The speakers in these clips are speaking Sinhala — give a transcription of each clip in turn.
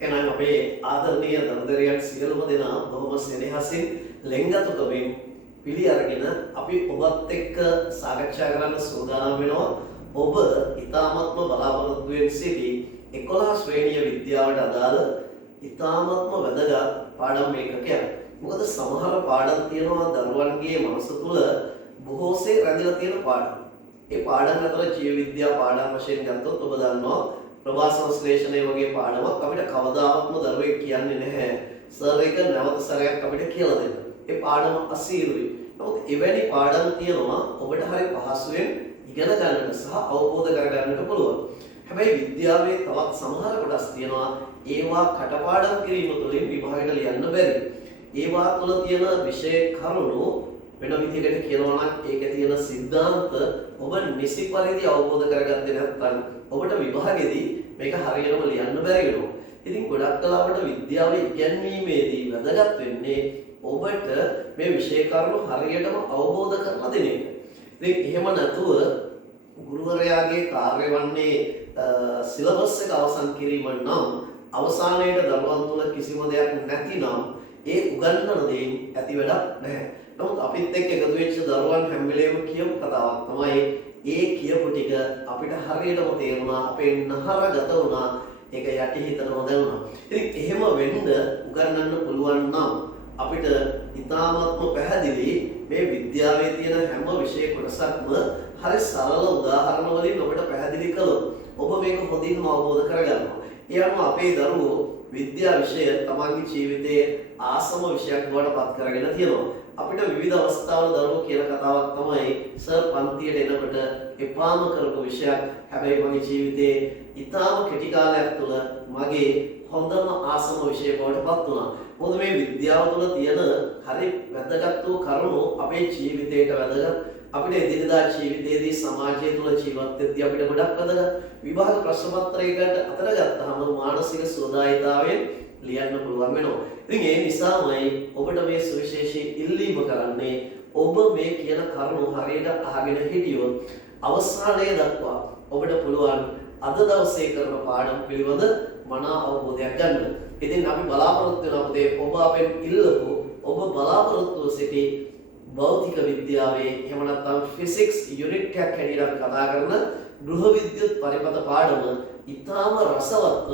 එහෙනම් අපේ ආදරණීය දරුදරියන් සියලුම දෙනා බොහොම සෙනෙහසින් ලෙන්ගතුකමින් පිළි අරගෙන අපි ඔබත් එක්ක සාකච්ඡා කරන්න සූදානම් වෙනවා. ඔබ ඊ타මත්ම බලාපොරොත්තු වෙන සිටි 11 ශ්‍රේණිය විද්‍යාවට අදාළ ඊ타මත්ම වැදගත් පාඩම් මේකකයක්. මොකද සමහර පාඩම් තියෙනවා දරුවන්ගේ මනස තුල බොහෝසේ රැඳිලා තියෙන පාඩම්. ඒ පාඩම් අතර ජීව විද්‍යා පාඩම් වශයෙන් ගත්තොත් ඔබ දන්නවා ප්‍රභා සංශ්ලේෂණය වගේ පාඩමක් අපිට කවදාවත්ම දරුවෙක් කියන්නේ නැහැ. සර් එක නැවත සැරයක් අපිට කියලා දෙන්න. ඒ පාඩම අසීරුයි. නමුත් එවැනි පාඩම් තියෙනවා ඔබට හරි පහසුවෙන් ඉගෙන ගන්නට සහ අවබෝධ කරගන්නට පුළුවන්. හැබැයි විද්‍යාවේ තවත් සමහර කොටස් තියෙනවා ඒවා කටපාඩම් කිරීම තුළින් විභාගයට ලියන්න බැරි. ඒවා තුළ තියෙන විෂය කරුණු වෙන විදිහකට කියනවා නම් ඒකේ තියෙන સિદ્ધාන්ත ඔබ නිසි පරිදි අවබෝධ කරගත්තේ නැත්නම් ඔබට විභාගෙදී මේක හරියටම ලියන්න බැරි වෙනවා. ඉතින් ගොඩක් කලාවට විද්‍යාව ඉගෙනීමේදී වැදගත් වෙන්නේ ඔබට මේ විෂය කරුණු හරියටම අවබෝධ කරලා දෙන එක. ඉතින් එහෙම නැතුව ගුරුවරයාගේ කාර්ය වන්නේ සිලබස් එක අවසන් කිරීම නම් අවසානයේට දරුවන් තුල කිසිම දෙයක් නැතිනම් ඒ උගන්වන දෙයින් ඇති වැඩක් නැහැ. නමුත් අපිත් එක්ක එකතු වෙච්ච දරුවන් හැම වෙලේම කියපු කතාවක් තමයි ඒ කියපු ටික අපිට හරියටම තේරුණා, අපේ නහරගත වුණා, ඒක යටි හිතනම දැනුණා. ඉතින් එහෙම වෙන්න උගන්වන්න පුළුවන් නම් අපිට ඉතාමත්ම පැහැදිලි මේ විද්‍යාවේ තියෙන හැම විෂය කොටසක්ම හරි සරල උදාහරණ වලින් ඔබට පැහැදිලි කළොත් ඔබ මේක හොඳින්ම අවබෝධ කරගන්නවා. ඒ අනුව අපේ දරුවෝ විද්‍යා විෂය තමන්ගේ ජීවිතයේ ආසම විෂයක් බවට පත් කරගෙන තියෙනවා. අපිට විවිධ අවස්ථාවල දරුවෝ කියන කතාවක් තමයි සර් පන්තියට එනකොට එපාම කරපු විෂයක්. හැබැයි මගේ ජීවිතේ ඉතාම කෙටි කාලයක් තුළ මගේ හොඳම ආසම විෂය බවට පත් වුණා. මොකද මේ විද්‍යාව තුළ තියෙන හරි වැදගත් වූ කරුණු අපේ ජීවිතයට වැදගත්. අපිට එදිනදා ජීවිතයේදී සමාජය තුළ ජීවත් වෙද්දී අපිට ගොඩක් වැදගත්. විභාග ප්‍රශ්න පත්‍රයකට අතර ගත්තාම මානසික සුවදායීතාවයෙන් ලියන්න පුළුවන් වෙනවා. ඉතින් ඒ නිසාමයි ඔබට මේ සුවිශේෂී ඉල්ලීම කරන්නේ ඔබ මේ කියන කරුණු හරියට අහගෙන හිටියොත් අවසානයේ දක්වා ඔබට පුළුවන් අද දවසේ කරන පාඩම් පිළිබඳ මනා අවබෝධයක් ගන්න. ඉතින් අපි බලාපොරොත්තු වෙන ඔබ අපෙන් ඉල්ලපු ඔබ බලාපොරොත්තු සිටි භෞතික විද්‍යාවේ එහෙම නැත්නම් ෆිසික්ස් යුනිට් එකක් හැටියට කතා කරන ගෘහ විද්‍යුත් පරිපථ පාඩම ඊටාම රසවත්ව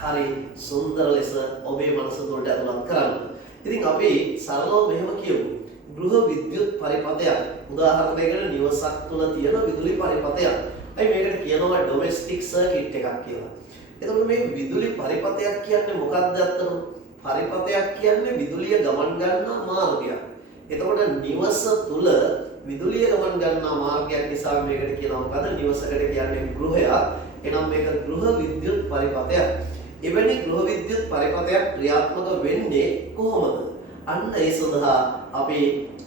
හරි සුන්දර ලෙස ඔබේ මනස තුළට ඇතුළත් කරන්න. ඉතින් අපි සරලව මෙහෙම කියමු. ගෘහ විද්‍යුත් පරිපථයක් උදාහරණයකට නිවසක් තුළ තියෙන විදුලි පරිපථයක්. අයි මේකට කියනවා ඩොමෙස්ටික් සර්කිට් එකක් කියලා. එතකොට මේ විදුලි පරිපථයක් කියන්නේ මොකක්ද අත්තම? පරිපථයක් කියන්නේ විදුලිය ගමන් ගන්නා මාර්ගයක්. එතකොට නිවස තුල විදුලිය ගමන් ගන්නා මාර්ගයක් නිසා මේකට කියනවා මොකද? නිවසකට කියන්නේ ගෘහයක්. එනම් මේක ගෘහ විද්‍යුත් පරිපථයක්. එවැනි ගෘහ විද්‍යුත් පරිපථයක් ක්‍රියාත්මක වෙන්නේ කොහොමද? අන්න ඒ සඳහා අපි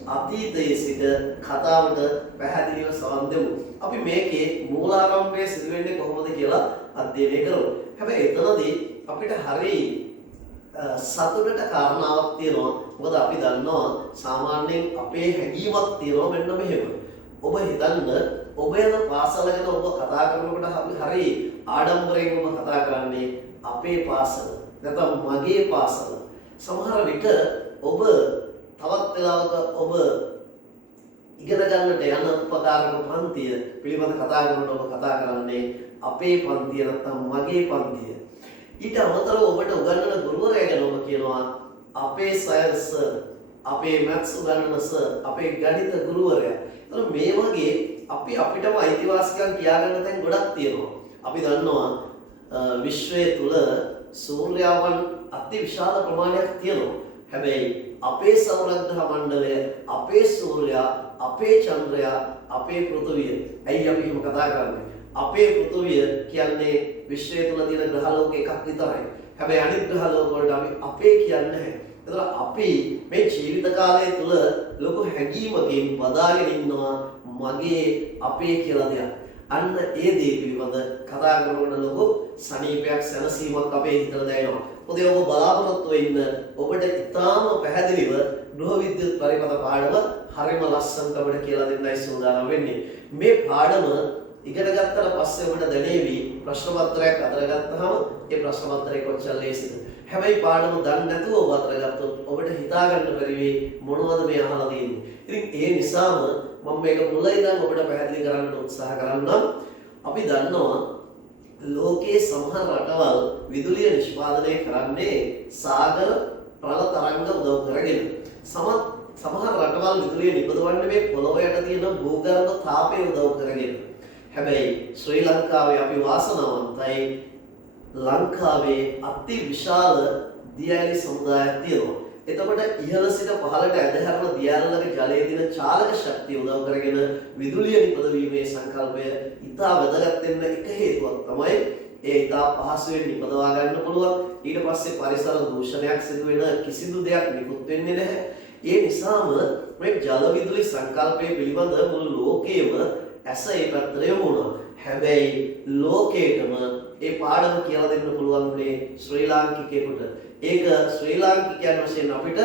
අතීතයේ සිට කතාවට පැහැදිලිව සවන් දෙමු. අපි මේකේ මූලාරම්භය සිදු වෙන්නේ කොහොමද කියලා අධ්‍යයනය කරමු. හැබැයි එතනදී අපිට හරිය සතුටට කාරණාවක් තියෙනවා. මොකද අපි දන්නවා සාමාන්‍යයෙන් අපේ හැඟීමක් තියෙනවා මෙන්න මෙහෙම. ඔබ හිතන්න ඔබ යන පාසල ගැන ඔබ කතා කරනකොට හරි ආඩම්බරයෙන් ඔබ කතා කරන්නේ අපේ පාසල නැත්නම් මගේ පාසල. සමහර විට ඔබ තවත් වෙලාවක ඔබ ඉගෙන ගන්නට යන උපකාරක පන්තිය පිළිබඳ කතා කරනකොට ඔබ කතා කරන්නේ අපේ පන්තිය නැත්නම් මගේ පන්තිය. ඊට අමතරව ඔබට උගන්වන ගුරුවරයා ගැන ඔබ කියනවා අපේ සයන්ස් සර්, අපේ මැත්ස් උගන්වන සර්, අපේ ගණිත ගුරුවරයා. එතන මේ වගේ අපිටම අයිතිවාසිකම් කියාගන්න තැන් ගොඩක් තියෙනවා. අපි දන්නවා විශ්වයේ තුල සූර්යාවන් අති විශාල ප්‍රමාණයක් තියෙනවා. හැබැයි අපේ සෞරග්‍රහ මණ්ඩලය, අපේ සූර්යයා, අපේ චන්ද්‍රයා, අපේ පෘථිවිය. ඇයි අපි එහෙම කතා කරන්නේ? අපේ පෘථිවිය කියන්නේ විශ්වයේ තුල තියෙන ග්‍රහ ලෝක එකක් විතරයි. හැබැයි අනිත් ග්‍රහ ලෝක වලට අපි අපේ කියන්නේ නැහැ. ඒතර අපි මේ ජීවිත කාලය තුල ලොකු හැඟීමකින් බදාගෙන ඉන්නවා මගේ අපේ කියලා දෙයක්. අන්න ඒ දේ පිළිබඳ කතා කරනකොට ලොකු සනීපයක් සැනසීමක් අපේ හිතට දැනෙනවා. මොකද ඔබ බලාපොරොත්තු වෙන්න ඔබට ඉතාම පැහැදිලිව ගෘහ විද්‍යුත් පරිපථ පාඩම හරිම ලස්සනට අපිට කියලා දෙන්නයි සූදානම් වෙන්නේ. මේ පාඩම ඉගෙන ගත්තට පස්සේ ඔබට දැනේවි ප්‍රශ්න පත්‍රයක් අතර ගත්තාම ඒ ප්‍රශ්න පත්‍රයේ කොච්චර ලේසිද. හැබැයි පාඩම දන්නේ නැතුව ඔබ අතර ගත්තොත් ඔබට හිතා ගන්න බැරි වෙයි මොනවද මේ අහලා තියෙන්නේ. ඉතින් ඒ නිසාම මම මේක මුල ඉඳන් ඔබට පැහැදිලි කරන්න උත්සාහ කරන්නම්. අපි දන්නවා ලෝකයේ සමහර රටවල් විදුලිය නිෂ්පාදනය කරන්නේ සාගර ප්‍රල තරංග උදව් කරගෙන. සමහර රටවල් විදුලිය නිපදවන්නේ මේ පොළොව යට තියෙන භූගර්භ තාපය උදව් කරගෙන. හැබැයි ශ්‍රී ලංකාවේ අපි වාසනාවන්තයි. ලංකාවේ අති විශාල දියඇලි සමුදායක් තියෙනවා. එතකොට ඉහළ සිට පහළට ඇදහැරෙන දියඇල්ලක ජලයේ තියෙන චාලක ශක්තිය උදව් කරගෙන විදුලිය නිපදවීමේ සංකල්පය ඉතා වැදගත් වෙන්න එක හේතුවක් තමයි ඒ ඉතා පහසුවෙන් නිපදවා ගන්න පුළුවන්. ඊට පස්සේ පරිසර දූෂණයක් සිදු වෙන කිසිදු දෙයක් නිකුත් වෙන්නේ නැහැ. ඒ නිසාම මේ ජල විදුලි සංකල්පය පිළිබඳ මුළු ලෝකයේම ඇස ඒ පැත්තට යොමු වුණා. හැබැයි ලෝකේටම ඒ පාඩම කියලා දෙන්න පුළුවන් උනේ ශ්‍රී ලාංකිකයෙකුට. ඒක ශ්‍රී ලාංකිකයන් වශයෙන් අපිට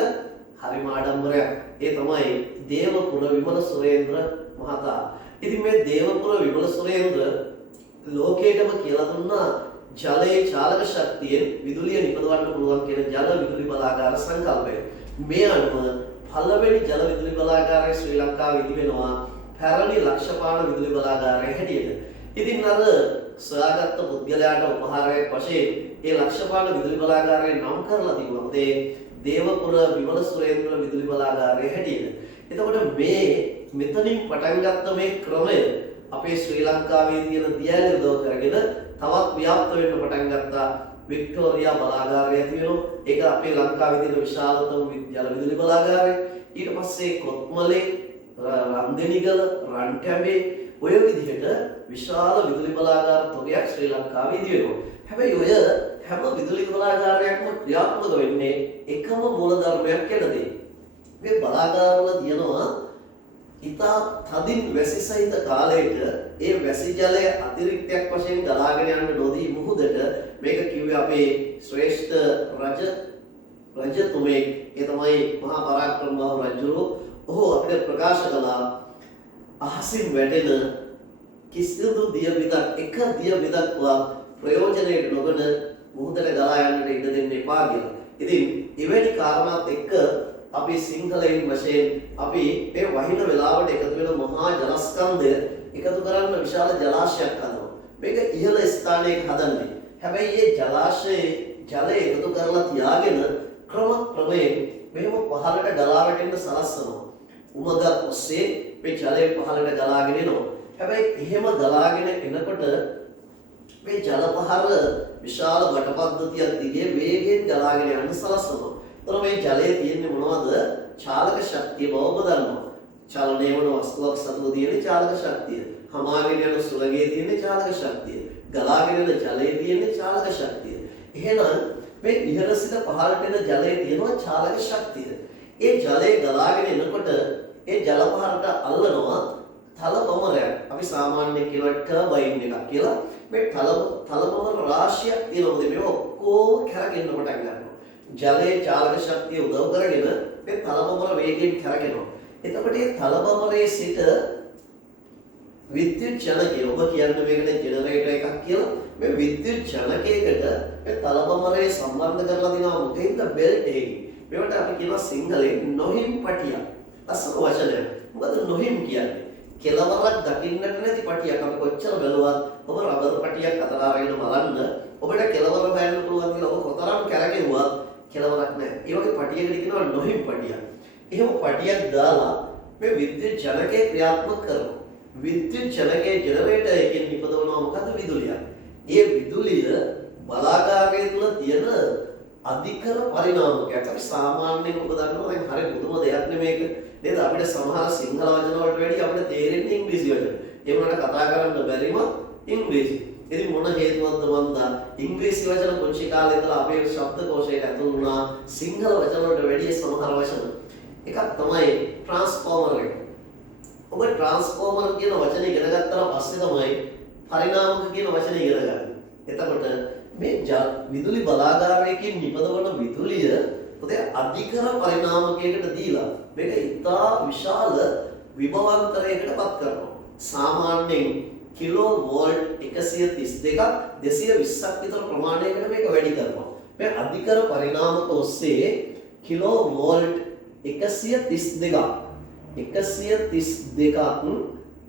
හරිම ආඩම්බරයක්. ඒ තමයි දේවපුර විමල සුරේන්ද්‍ර මහතා. ඉතින් මේ දේවපුර විමල සුරේන්ද්‍ර ලෝකේටම කියලා දුන්නා ජලයේ චාලක ශක්තියෙන් විදුලිය නිපදවන්න පුළුවන් කියන ජල විදුලි බලාගාර සංකල්පය. මේ අනුව පළවෙනි ජල විදුලි බලාගාරය ශ්‍රී ලංකාවේ ඉදි වෙනවා පැරණි ලක්ෂපාන විදුලි බලාගාරය හැටියට. ඉතින් අර සොයාගත්ත පුද්ගලයාට උපහාරයක් වශයෙන් ඒ ලක්ෂපාන විදුලි බලාගාරය නම් කරලා තිබුණා. ඒ දේවපුර විමල සුරේන්ද්‍ර විදුලි බලාගාරය හැටියට. එතකොට මෙතනින් පටන් ගත්ත මේ ක්‍රමය අපේ ශ්‍රී ලංකාවේ තියෙන දියඇලි උදව් කරගෙන තවත් ව්‍යාප්ත වෙන්න පටන් ගත්තා. වික්ටෝරියා බලාගාරය ඇති වෙනවා. ඒක අපේ ලංකාවේ තියෙන විශාලතම ජල විදුලි බලාගාරය. ඊට පස්සේ කොත්මලේ, රන්දෙනිගල, රන්ටැඹේ ඔය විදිහට විශාල විදුලි බලාගාර තොගයක් ශ්‍රී ලංකාවේ ඉදි වෙනවා. හැබැයි ඔය හැම විදුලි බලාගාරයක්ම ක්‍රියාත්මක වෙන්නේ එකම මූලධර්මයක් යටතේ. මේ බලාගාරවල තියෙනවා ඉතා තදින් වැසි සහිත කාලයක ඒ වැසි ජලය අතිරික්තයක් වශයෙන් ගලාගෙන යන්න නොදී මුහුදට මේක කිව්වේ අපේ ශ්‍රේෂ්ඨ රජතුමෙක්. ඒ තමයි මහා පරාක්‍රම බහු රජුරෝ. ඔහු අපිට ප්‍රකාශ කළා අහසින් වැටෙන කිසිදු දිය බිඳක් එක දිය බිඳක්වත් ප්‍රයෝජනයට නොගෙන මුහුදට ගලා යන්නට ඉඩ දෙන්න එපා කියලා. ඉතින් එවැනි කාරණාත් එක්ක අපි සිංහලයන් වශයෙන් අපි මේ වහින වෙලාවට එකතු වෙන මහා ජලස්කන්ධය එකතු කරන්න විශාල ජලාශයක් හදනවා. මේක ඉහළ ස්ථානයක හදන්නේ. හැබැයි මේ ජලාශයේ ජලය එකතු කරලා තියාගෙන ක්‍රමයෙන් මෙහෙම පහළට ගලා වැටෙන්න සලස්සනවා. උමග ඔස්සේ මේ ජලය පහළට ගලාගෙන එනවා. හැබැයි එහෙම ගලාගෙන එනකොට මේ ජල පහර විශාල වට පද්ධතියක් දිගේ වේගයෙන් ගලාගෙන යන්න සලස්සනවා. එතකොට මේ ජලයේ තියෙන්නේ මොනවද? චාලක ශක්තිය බව ඔබ දන්නවා. චලනය වන වස්තුවක් සතුව තියෙන චාලක ශක්තිය. හමාගෙන යන සුළඟේ තියෙන චාලක ශක්තිය. ගලාගෙන යන ජලයේ තියෙන චාලක ශක්තිය. එහෙනම් මේ ඉහළ සිට පහළට එන ජලයේ තියෙනවා චාලක ශක්තිය. ඒ ජලය ගලාගෙන එනකොට ඒ ජල පහරට අල්ලනවා තලබමරයක්. අපි සාමාන්‍යයෙන් කියනවා ටර්බයින් එකක් කියලා. මේ තලබමර රාශියක් තියෙනවා. මේ ඔක්කොම කැරකෙන්න පටන් ගන්නවා. ජලයේ චාලක ශක්තිය උදව් කරගෙන මේ තලබමර වේගයෙන් කැරගෙනවා. එතකොට මේ තලබමරේ සිට විද්‍යුත් ජනකය, ඔබ කියන්නේ මේකට ජෙනරේටර් එකක් කියලා. මේ විද්‍යුත් ජනකයකට මේ තලබමරේ සම්බන්ධ කරලා දෙනවා මොකෙන්ද? බෙල්ට් එකකින්. මේවට අපි කියනවා සිංහලෙන් නොහිම් පටියක්. අසල වචනයක්. මොකද නොහිම් කියන්නේ? කෙලවරක් දකින්නට නැති පටියක්. අපි කොච්චර බැලුවත් ඔබ රබර් පටියක් අතර අරගෙන බලන්න ඔබට කෙලවර හොයන්න පුළුවන් කියලා ඔබ කොතරම් කැරකෙව්වත් කෙලවරක් නැහැ. ඒ වගේ පටියකට කියනවා නොහිම් පටියක්. එහෙම පටියක් දාලා මේ විද්‍යුත් ජනකය ක්‍රියාත්මක කරනවා. විද්‍යුත් ජනකයේ ජෙනරේටර් එකකින් නිපදවනවා මොකද්ද? විදුලියක්. ඒ විදුලිය බලාගාරය තුල තියෙන අධිකර පරිණාමකයක්. අපි සාමාන්‍යයෙන් ඔබ දන්නවා දැන් හරිය පුදුම දෙයක් නෙමේක. නේද? අපිට සමහර සිංහල වචන වලට වැඩිය අපිට තේරෙන්නේ ඉංග්‍රීසි වචන. ඒ වුණාට කතා කරන්න බැරිම ඉංග්‍රීසි. ඉතින් මොන හේතුවක්ද මන්දා ඉංග්‍රීසි වචන පුංචි කාලේ ඉඳලා අපේ ශබ්දකෝෂයට ඇතුළු වුණා සිංහල වචන වලට වැඩිය සමහර වචන. එකක් තමයි ට්‍රාන්ස්ෆෝමර් එක. ඔබ ට්‍රාන්ස්ෆෝමර් කියන වචනේ ඉගෙන ගත්තා පස්සේ තමයි පරිණාමක කියන වචනේ ඉගෙන ගන්න. එතකොට මේ විදුලි බලාගාරයකින් නිපදවන විදුලිය පොතේ අධිකර පරිණාමකයකට දීලා මේක ඉතා විශාල විභවාන්තරයකට පත් කරනවා. සාමාන්‍යයෙන් කිලෝ වෝල්ට් 132ක් 220ක් විතර ප්‍රමාණයකට මේක වැඩි කරනවා. මේ අධිකර පරිණාමක ඔස්සේ කිලෝ වෝල්ට් 132ක්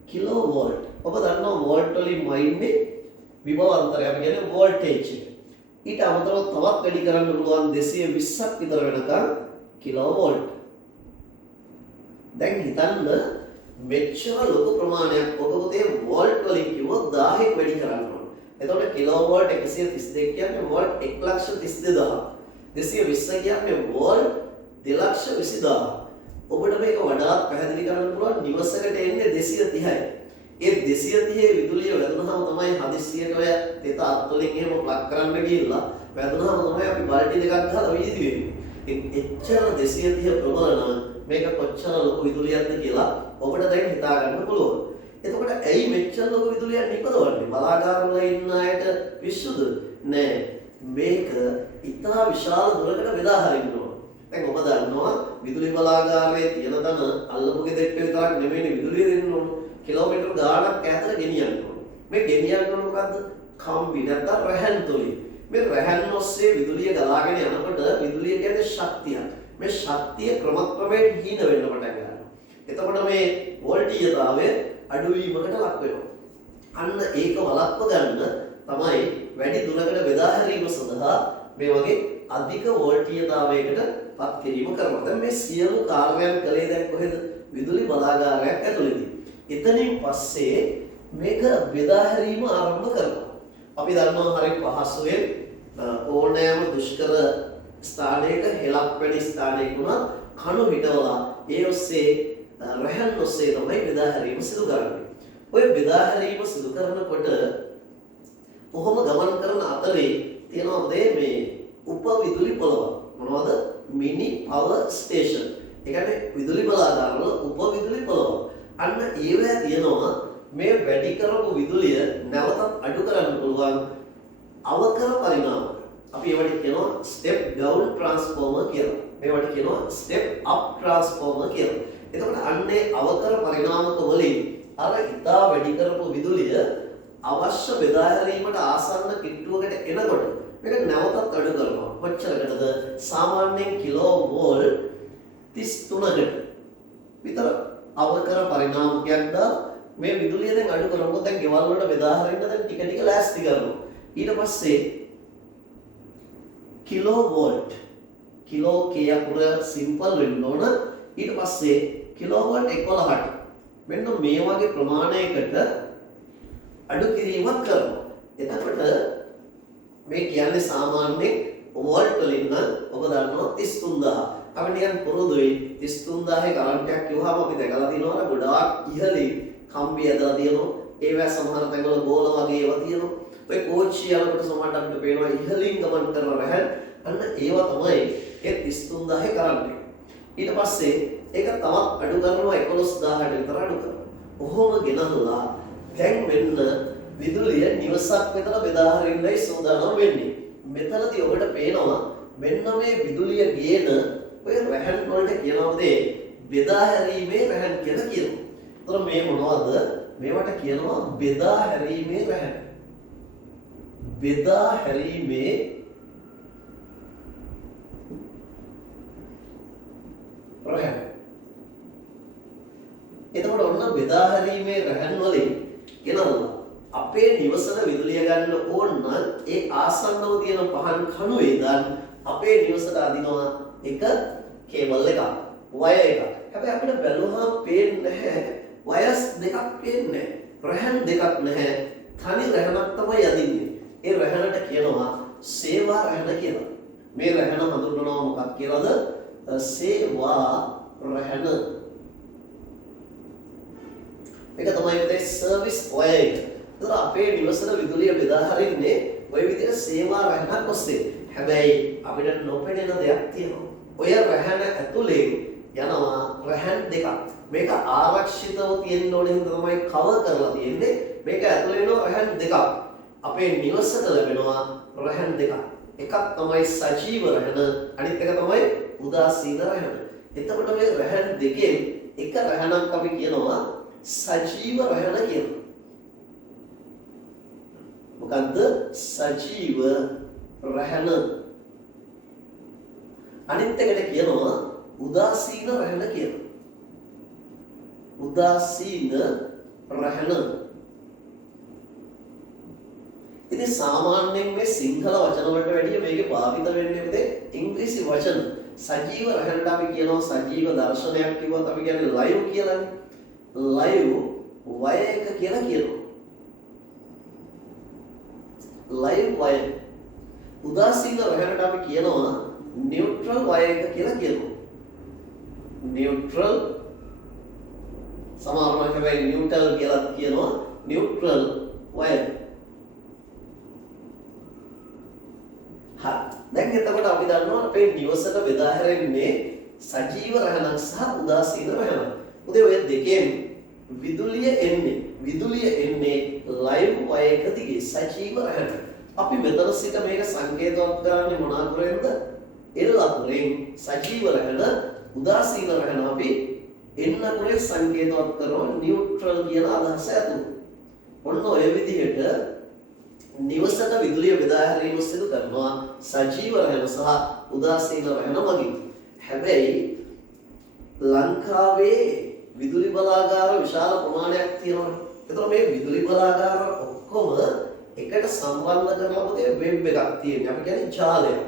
කිලෝ වෝල්ට්. ඔබ දන්නවා වෝල්ට් වලින්ම ඉන්නේ විභව අන්තරය. අපි කියන්නේ වෝල්ටේජ් එක. ඊට අමතරව තවත් වැඩි කරන්න පුළුවන් 220ක් විතර වෙනකන් කිලෝ වෝල්ට්. දැන් හිතන්න මෙච්චර ලොකු ප්‍රමාණයක් ඔබ පුතේ වෝල්ට් වලින් කිව්වොත් 1000ක් වැඩි කරන්න ඕන. එතකොට කිලෝ වෝල්ට් 132 කියන්නේ වෝල්ට් 1,32,000. 220 කියන්නේ වෝල්ට් 2,20,000. ඔබට මේක වඩාත් පැහැදිලි කරන්න පුළුවන් නිවසකට එන්නේ 230යි. ඒ 230 විදුලිය වැදුනහම තමයි හදිස්සියට ඔය තෙත අත්වලින් එහෙම ප්ලග් කරන්න ගිහිල්ලා වැදුනහම තමයි අපි බල්ටි දෙකක් ගහලා වීදි වෙන්නේ. එච්චර 230 ප්‍රබල නම් මේක කොච්චර ලොකු විදුලියක්ද කියලා ඔබට දැන් හිතා ගන්න පුළුවන්. එතකොට ඇයි මෙච්චර ලොකු විදුලියක් නිපදවන්නේ? බලාගාරවල ඉන්න අයට පිස්සුද? නෑ. මේක ඉතා විශාල දුරකට බෙදා හරින්න ඕන. දැන් ඔබ දන්නවා විදුලි බලාගාරයේ තියෙන දන අල්ලපු ගෙදෙට්ට විතරක් නෙමෙයි විදුලිය දෙන්න ඕන. කිලෝමීටර් ගාණක් ඈතට ගෙනියන්න ඕන. මේ ගෙනියන්න ඕන මොකද්ද? කම්බි නැත්නම් රැහන් තුලින්. මේ රැහන් ඔස්සේ විදුලිය ගලාගෙන යනකොට විදුලිය කියන්නේ ශක්තියක්. මේ ශක්තිය ක්‍රමක්‍රමයෙන් හීන වෙන්න පටන් ගන්නවා. එතකොට මේ වෝල්ටීයතාවය අඩු වීමකට ලක් වෙනවා. අන්න ඒක වළක්ව ගන්න තමයි වැඩි දුරකට බෙදා හැරීම සඳහා මේ වගේ අධික වෝල්ටීයතාවයකට පත් කිරීම කරනවා. දැන් මේ සියලු කාර්යයන් කළේ දැන් කොහෙද? විදුලි බලාගාරයක් ඇතුළේදී. එතනින් පස්සේ මේක බෙදා හැරීම ආරම්භ කරනවා. අපි දන්නවා හරිය පහසුවෙන් ඕනෑම දුෂ්කර ස්ථානයක හෙලක් වැනි ස්ථානයක වුණා කණු හිටවලා ඒ ඔස්සේ රැහන් ඔස්සේ තමයි බෙදා හැරීම සිදු කරන්නේ. ඔය බෙදා හැරීම සිදු කරනකොට කොහොම ගමන් කරන අතරේ තියෙනවා මේ උප විදුලි පොළව. මොනවද? මිනි පවර් ස්ටේෂන්. ඒ කියන්නේ විදුලි බලාගාරවල උප විදුලි පොළව. අන්න ඒවැය තියෙනවා මේ වැඩි කරපු විදුලිය නැවතත් අඩු කරන්න පුළුවන් අවකර පරිණාමක. අපි ඒවට කියනවා ස්ටෙප් ඩවුන් ට්‍රාන්ස්ෆෝමර් කියලා. මේවට කියනවා ස්ටෙප් අප් ට්‍රාන්ස්ෆෝමර් කියලා. එතකොට අන්නේ අවකර පරිණාමක වලින් අර ඉතා වැඩි කරපු විදුලිය අවශ්‍ය බෙදා හැරීමට ආසන්න කිට්ටුවකට එනකොට මේක නැවතත් අඩු කරනවා. කොච්චරකටද? සාමාන්‍යයෙන් කිලෝ වෝල්ට් 33කට විතර අවකර පරිණාමකයක් දා මේ විදුලිය දැන් අඩු කරමුකෝ. දැන් ගෙවල් වලට බෙදා හරින්න දැන් ටික ටික ලෑස්ති කරනවා. ඊට පස්සේ කිලෝ වෝල්ට් කිලෝ k අකුර සිම්පල් වෙන්න ඕන. ඊට පස්සේ කිලෝ වෝල්ට් 11ට මෙන්න මේ වගේ ප්‍රමාණයකට අඩු කිරීමක් කරනවා. එතකොට මේ කියන්නේ සාමාන්‍යයෙන් වෝල්ට් වලින් නම් ඔබ දන්නවා 33000. අපි නිකන් පුරුදුයි 33000 කරන්ට් එකක් කිව්වහම අපි දැකලා තියෙනවා ගොඩාක් ඉහළින් කම්බි ඇදලා තියෙනවා. ඒවා සමහර තැන්වල බෝල වගේ ඒවා තියෙනවා. ඔය කෝච්චි යනකොට සමහරට අපිට පේනවා ඉහළින් ගමන් කරන රැහන්. අන්න ඒවා තමයි ඒ 33000 කරන්ට් එක. ඊට පස්සේ ඒක තවත් අඩු කරනවා 11000ට විතර අඩු කරනවා. ඔහොම ගෙනල්ලා දැන් මෙන්න විදුලිය නිවසක් විතර බෙදා හරින්නයි සූදානම් වෙන්නේ. මෙතනදී ඔබට පේනවා මෙන්න මේ විදුලිය ගේන ඔය රැහන් වලට කියනවාද බෙදා හැරීමේ රැහන් කියලා කියනවා. ඒතර මේ මොනවද? මේවට කියනවා බෙදා හැරීමේ රැහන්. බෙදා හැරීමේ රැහන්. එතකොට ඔන්න බෙදා හැරීමේ රැහන් වලින් කියනවා අපේ නිවසට විදුලිය ගන්න ඕන නම් ඒ ආසන්නව තියෙන පහන් කණුවේ ඉඳන් අපේ නිවසට අදිනවා එක කේබල් එකක්, වයර් එකක්. හැබැයි අපිට බැලුවහම පේන්නේ නැහැ වයර්ස් දෙකක් පේන්නේ නැහැ. රැහන් දෙකක් නැහැ. තනි රැහනක් තමයි අදින්නේ. ඒ රැහනට කියනවා සේවා රැහන කියලා. මේ රැහන හඳුන්වනවා මොකක් කියලාද? සේවා රැහන. මේක තමයි මේ සර්විස් වයර් එක. ඒතර අපේ නිවසට විදුලිය බෙදා හරින්නේ ওই විදිහට සේවා රැහනක් ඔස්සේ. හැබැයි අපිට නොපෙනෙන දෙයක් තියෙනවා. ඔය රැහන ඇතුලේ යනවා රැහන් දෙකක්. මේක ආරක්ෂිතව තියෙන්න ඕනේ හින්දා තමයි කවර් කරලා තියෙන්නේ. මේක ඇතුලේ යන රැහන් දෙකක්. අපේ නිවසට ලැබෙනවා රැහන් දෙකක්. එකක් තමයි සජීව රැහන, අනිත් එක තමයි උදාසීන රැහන. එතකොට මේ රැහන් දෙකෙන් එක රැහනක් අපි කියනවා සජීව රැහන කියලා. මොකද්ද? සජීව රැහන. අනිත් එකට කියනවා උදාසීන රැහන කියලා. උදාසීන රැහන. ඉතින් සාමාන්‍යයෙන් මේ සිංහල වචන වලට වැඩිය මේකේ භාවිත වෙන්නේ මොකද? ඉංග්‍රීසි වචන. සජීව රැහනට අපි කියනවා සජීව දර්ශනයක් කිව්වොත් අපි කියන්නේ ලයිව් කියලානේ. ලයිව් වයක කියලා කියනවා. ලයිව් වය. උදාසීන රැහනට අපි කියනවා නියුට්‍රල් වයක කියලා කියනවා. නියුට්‍රල් සමහරවල් හැබැයි නියුට්‍රල් කියලා කියනවා. නියුට්‍රල් වය. දැන් එතකොට අපි දන්නවා අපේ නිවසට බෙදා හැරෙන්නේ සජීව රැහනක් සහ උදාසීන රැහනක්. උදේ ඔය දෙකෙන් විදුලිය එන්නේ ලයිව් වයක දිගේ සජීව රැහන. අපි මෙතන සිට මේක සංකේතවත් කරන්නේ මොන අකුරෙන්ද? L අකුරෙන් සජීව රැහන උදාසීන රැහන අපි N අකුරෙන් සංකේතවත් කරනවා නියුට්‍රල් කියන අදහස ඇතුළු. ඔන්න ඔය විදිහට නිවසට විදුලිය බෙදා හැරීම සිදු කරනවා සජීව රැහන සහ උදාසීන රැහන මගින්. හැබැයි ලංකාවේ විදුලි බලාගාර විශාල ප්‍රමාණයක් තියෙනවා. ඒතකොට මේ විදුලි බලාගාර ඔක්කොම එකට සම්බන්ධ කරලා පොතේ වෙබ් එකක් තියෙනවා. අපි කියන්නේ ජාලයක්.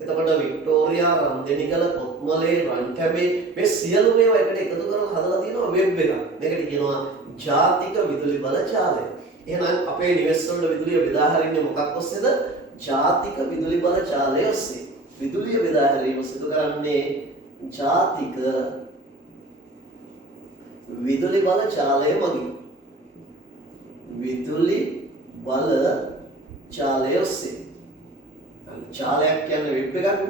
එතකොට වික්ටෝරියා, රන්දෙනිකල, කොත්මලේ, රන්කැබේ මේ සියලු මේවා එකට එකතු කරලා හදලා තියෙනවා වෙබ් එකක්. මේකට කියනවා ජාතික විදුලි බල ජාලය. එහෙනම් අපේ නිවෙස් වල විදුලිය බෙදා හරින්නේ මොකක් ඔස්සේද? ජාතික විදුලි බල ජාලය ඔස්සේ. විදුලිය බෙදා හැරීම සිදු කරන්නේ ජාතික විදුලි බල ජාලය මගින්. විදුලි බල ජාලය ඔස්සේ. ජාලයක් කියන්නේ වෙබ් එකක්.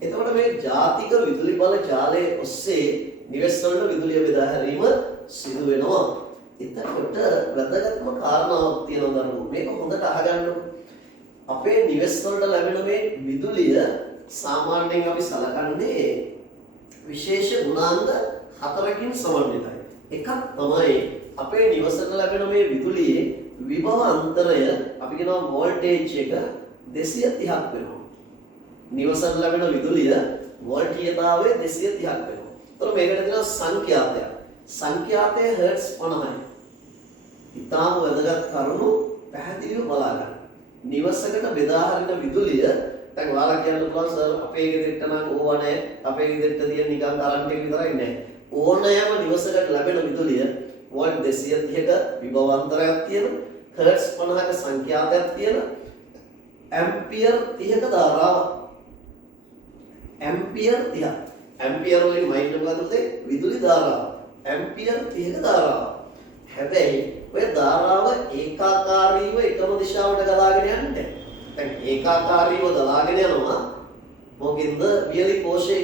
එතකොට මේ ජාතික විදුලි බල ජාලය ඔස්සේ නිවෙස් වල විදුලිය බෙදා හැරීම සිදු වෙනවා. එතකොට වැදගත්ම කාරණාවක් තියෙනවා දරුවෝ. මේක හොඳට අහගන්න. අපේ නිවෙස් වලට ලැබෙන මේ විදුලිය සාමාන්‍යයෙන් අපි සලකන්නේ විශේෂ ගුණාංග 4කින් සමන්විතයි. එකක් තමයි අපේ නිවසට ලැබෙන මේ විදුලියේ විභව අන්තරය අපි කියනවා වෝල්ටේජ් එක 230ක් වෙනවා. නිවසට ලැබෙන විදුලිය වෝල්ටීයතාවය 230ක් වෙනවා. එතකොට මේකට දෙනවා සංඛ්‍යාතයක්. සංඛ්‍යාතය හර්ට්ස් 50යි. ඊටාම වැදගත් කරුණු පැහැදිලිව බලා ගන්න. නිවසකට බෙදා හරින විදුලිය දැන් ඔයාලා කියන්න පුළුවන් සර් අපේ ගෙදරට නම් ඕවා නැහැ. අපේ ගෙදරට තියෙන නිකන් කරන්ට් එක විතරයි නැහැ. ඕනෑම නිවසකට ලැබෙන විදුලිය වෝල්ට් 230ක විභවාන්තරයක් තියෙන, හර්ට්ස් 50ක සංඛ්‍යාතයක් තියෙන, ඇම්පියර් 30ක ධාරාවක්. ඇම්පියර් 30. ඇම්පියර් වලින් මයින්ඩ් එක ගත්තොත් විදුලි ධාරාව. ඇම්පියර් 30ක ධාරාව. හැබැයි ඔය ධාරාව ඒකාකාරීව එකම දිශාවට ගලාගෙන යන්නේ නැහැ. දැන් ඒකාකාරීව ගලාගෙන යනවා මොකෙන්ද? වියලි කෝෂයේ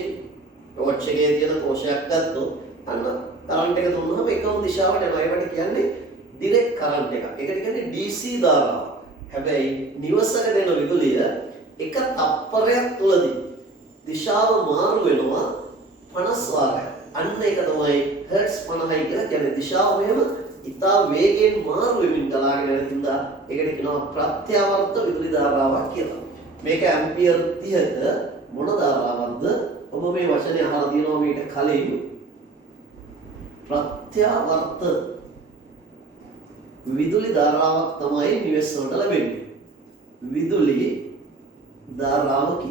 ටෝච් එකේ තියෙන කෝෂයක් ගත්තොත් අන්න කරන්ට් එක දුන්නහම එකම දිශාවට යනවා. ඒකට කියන්නේ ඩිරෙක්ට් කරන්ට් එකක්. ඒකට කියන්නේ DC ධාරාව. හැබැයි නිවසකට දෙන විදුලිය එක තප්පරයක් තුලදී දිශාව මාරු වෙනවා 50 වාරයක්. අන්න ඒක තමයි හර්ට්ස් 50යි කියලා කියන්නේ. දිශාව මෙහෙම ඉතා වේගයෙන් මාරු වෙමින් ගලාගෙන යන හින්දා ඒකට කියනවා ප්‍රත්‍යාවර්ත විදුලි ධාරාවක් කියලා. මේක ඇම්පියර් 30ක මොන ධාරාවක්ද? ඔබ මේ වචනේ අහලා තියෙනවා මීට කලින්. ප්‍රත්‍යාවර්ත විදුලි ධාරාවක් තමයි නිවෙස් වලට ලැබෙන්නේ. විදුලි ධාරාවකි.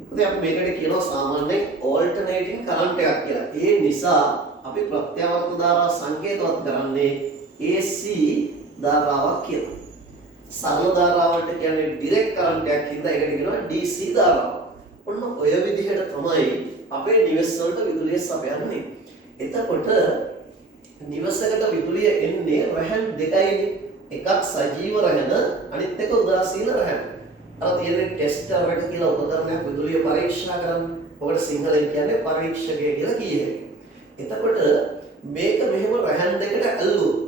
ඉතින් අපි මේකට කියනවා සාමාන්‍යයෙන් ඕල්ටර්නේටින් කරන්ට් එකක් කියලා. ඒ නිසා අපි ප්‍රත්‍යාවර්ත ධාරාව සංකේතවත් කරන්නේ AC ධාරාවක් කියලා. සරල ධාරාවලට කියන්නේ ඩිරෙක්ට් කරන්ට් එකක් හින්දා ඒකට කියනවා DC ධාරාව. ඔන්න ඔය විදිහට තමයි අපේ නිවෙස් වලට විදුලිය සපයන්නේ. එතකොට නිවසකට විදුලිය එන්නේ රැහන් දෙකයිනේ. එකක් සජීව රැහන, අනිත් එක උදාසීන රැහන. අර තියෙන ටෙස්ටර් එක කියලා උපකරණයක් විදුලිය පරීක්ෂා කරන්න. ඔකට සිංහලෙන් කියන්නේ පරීක්ෂකය කියලා කියේ. එතකොට මේක මෙහෙම රැහන් දෙකට ඇල්ලුවොත්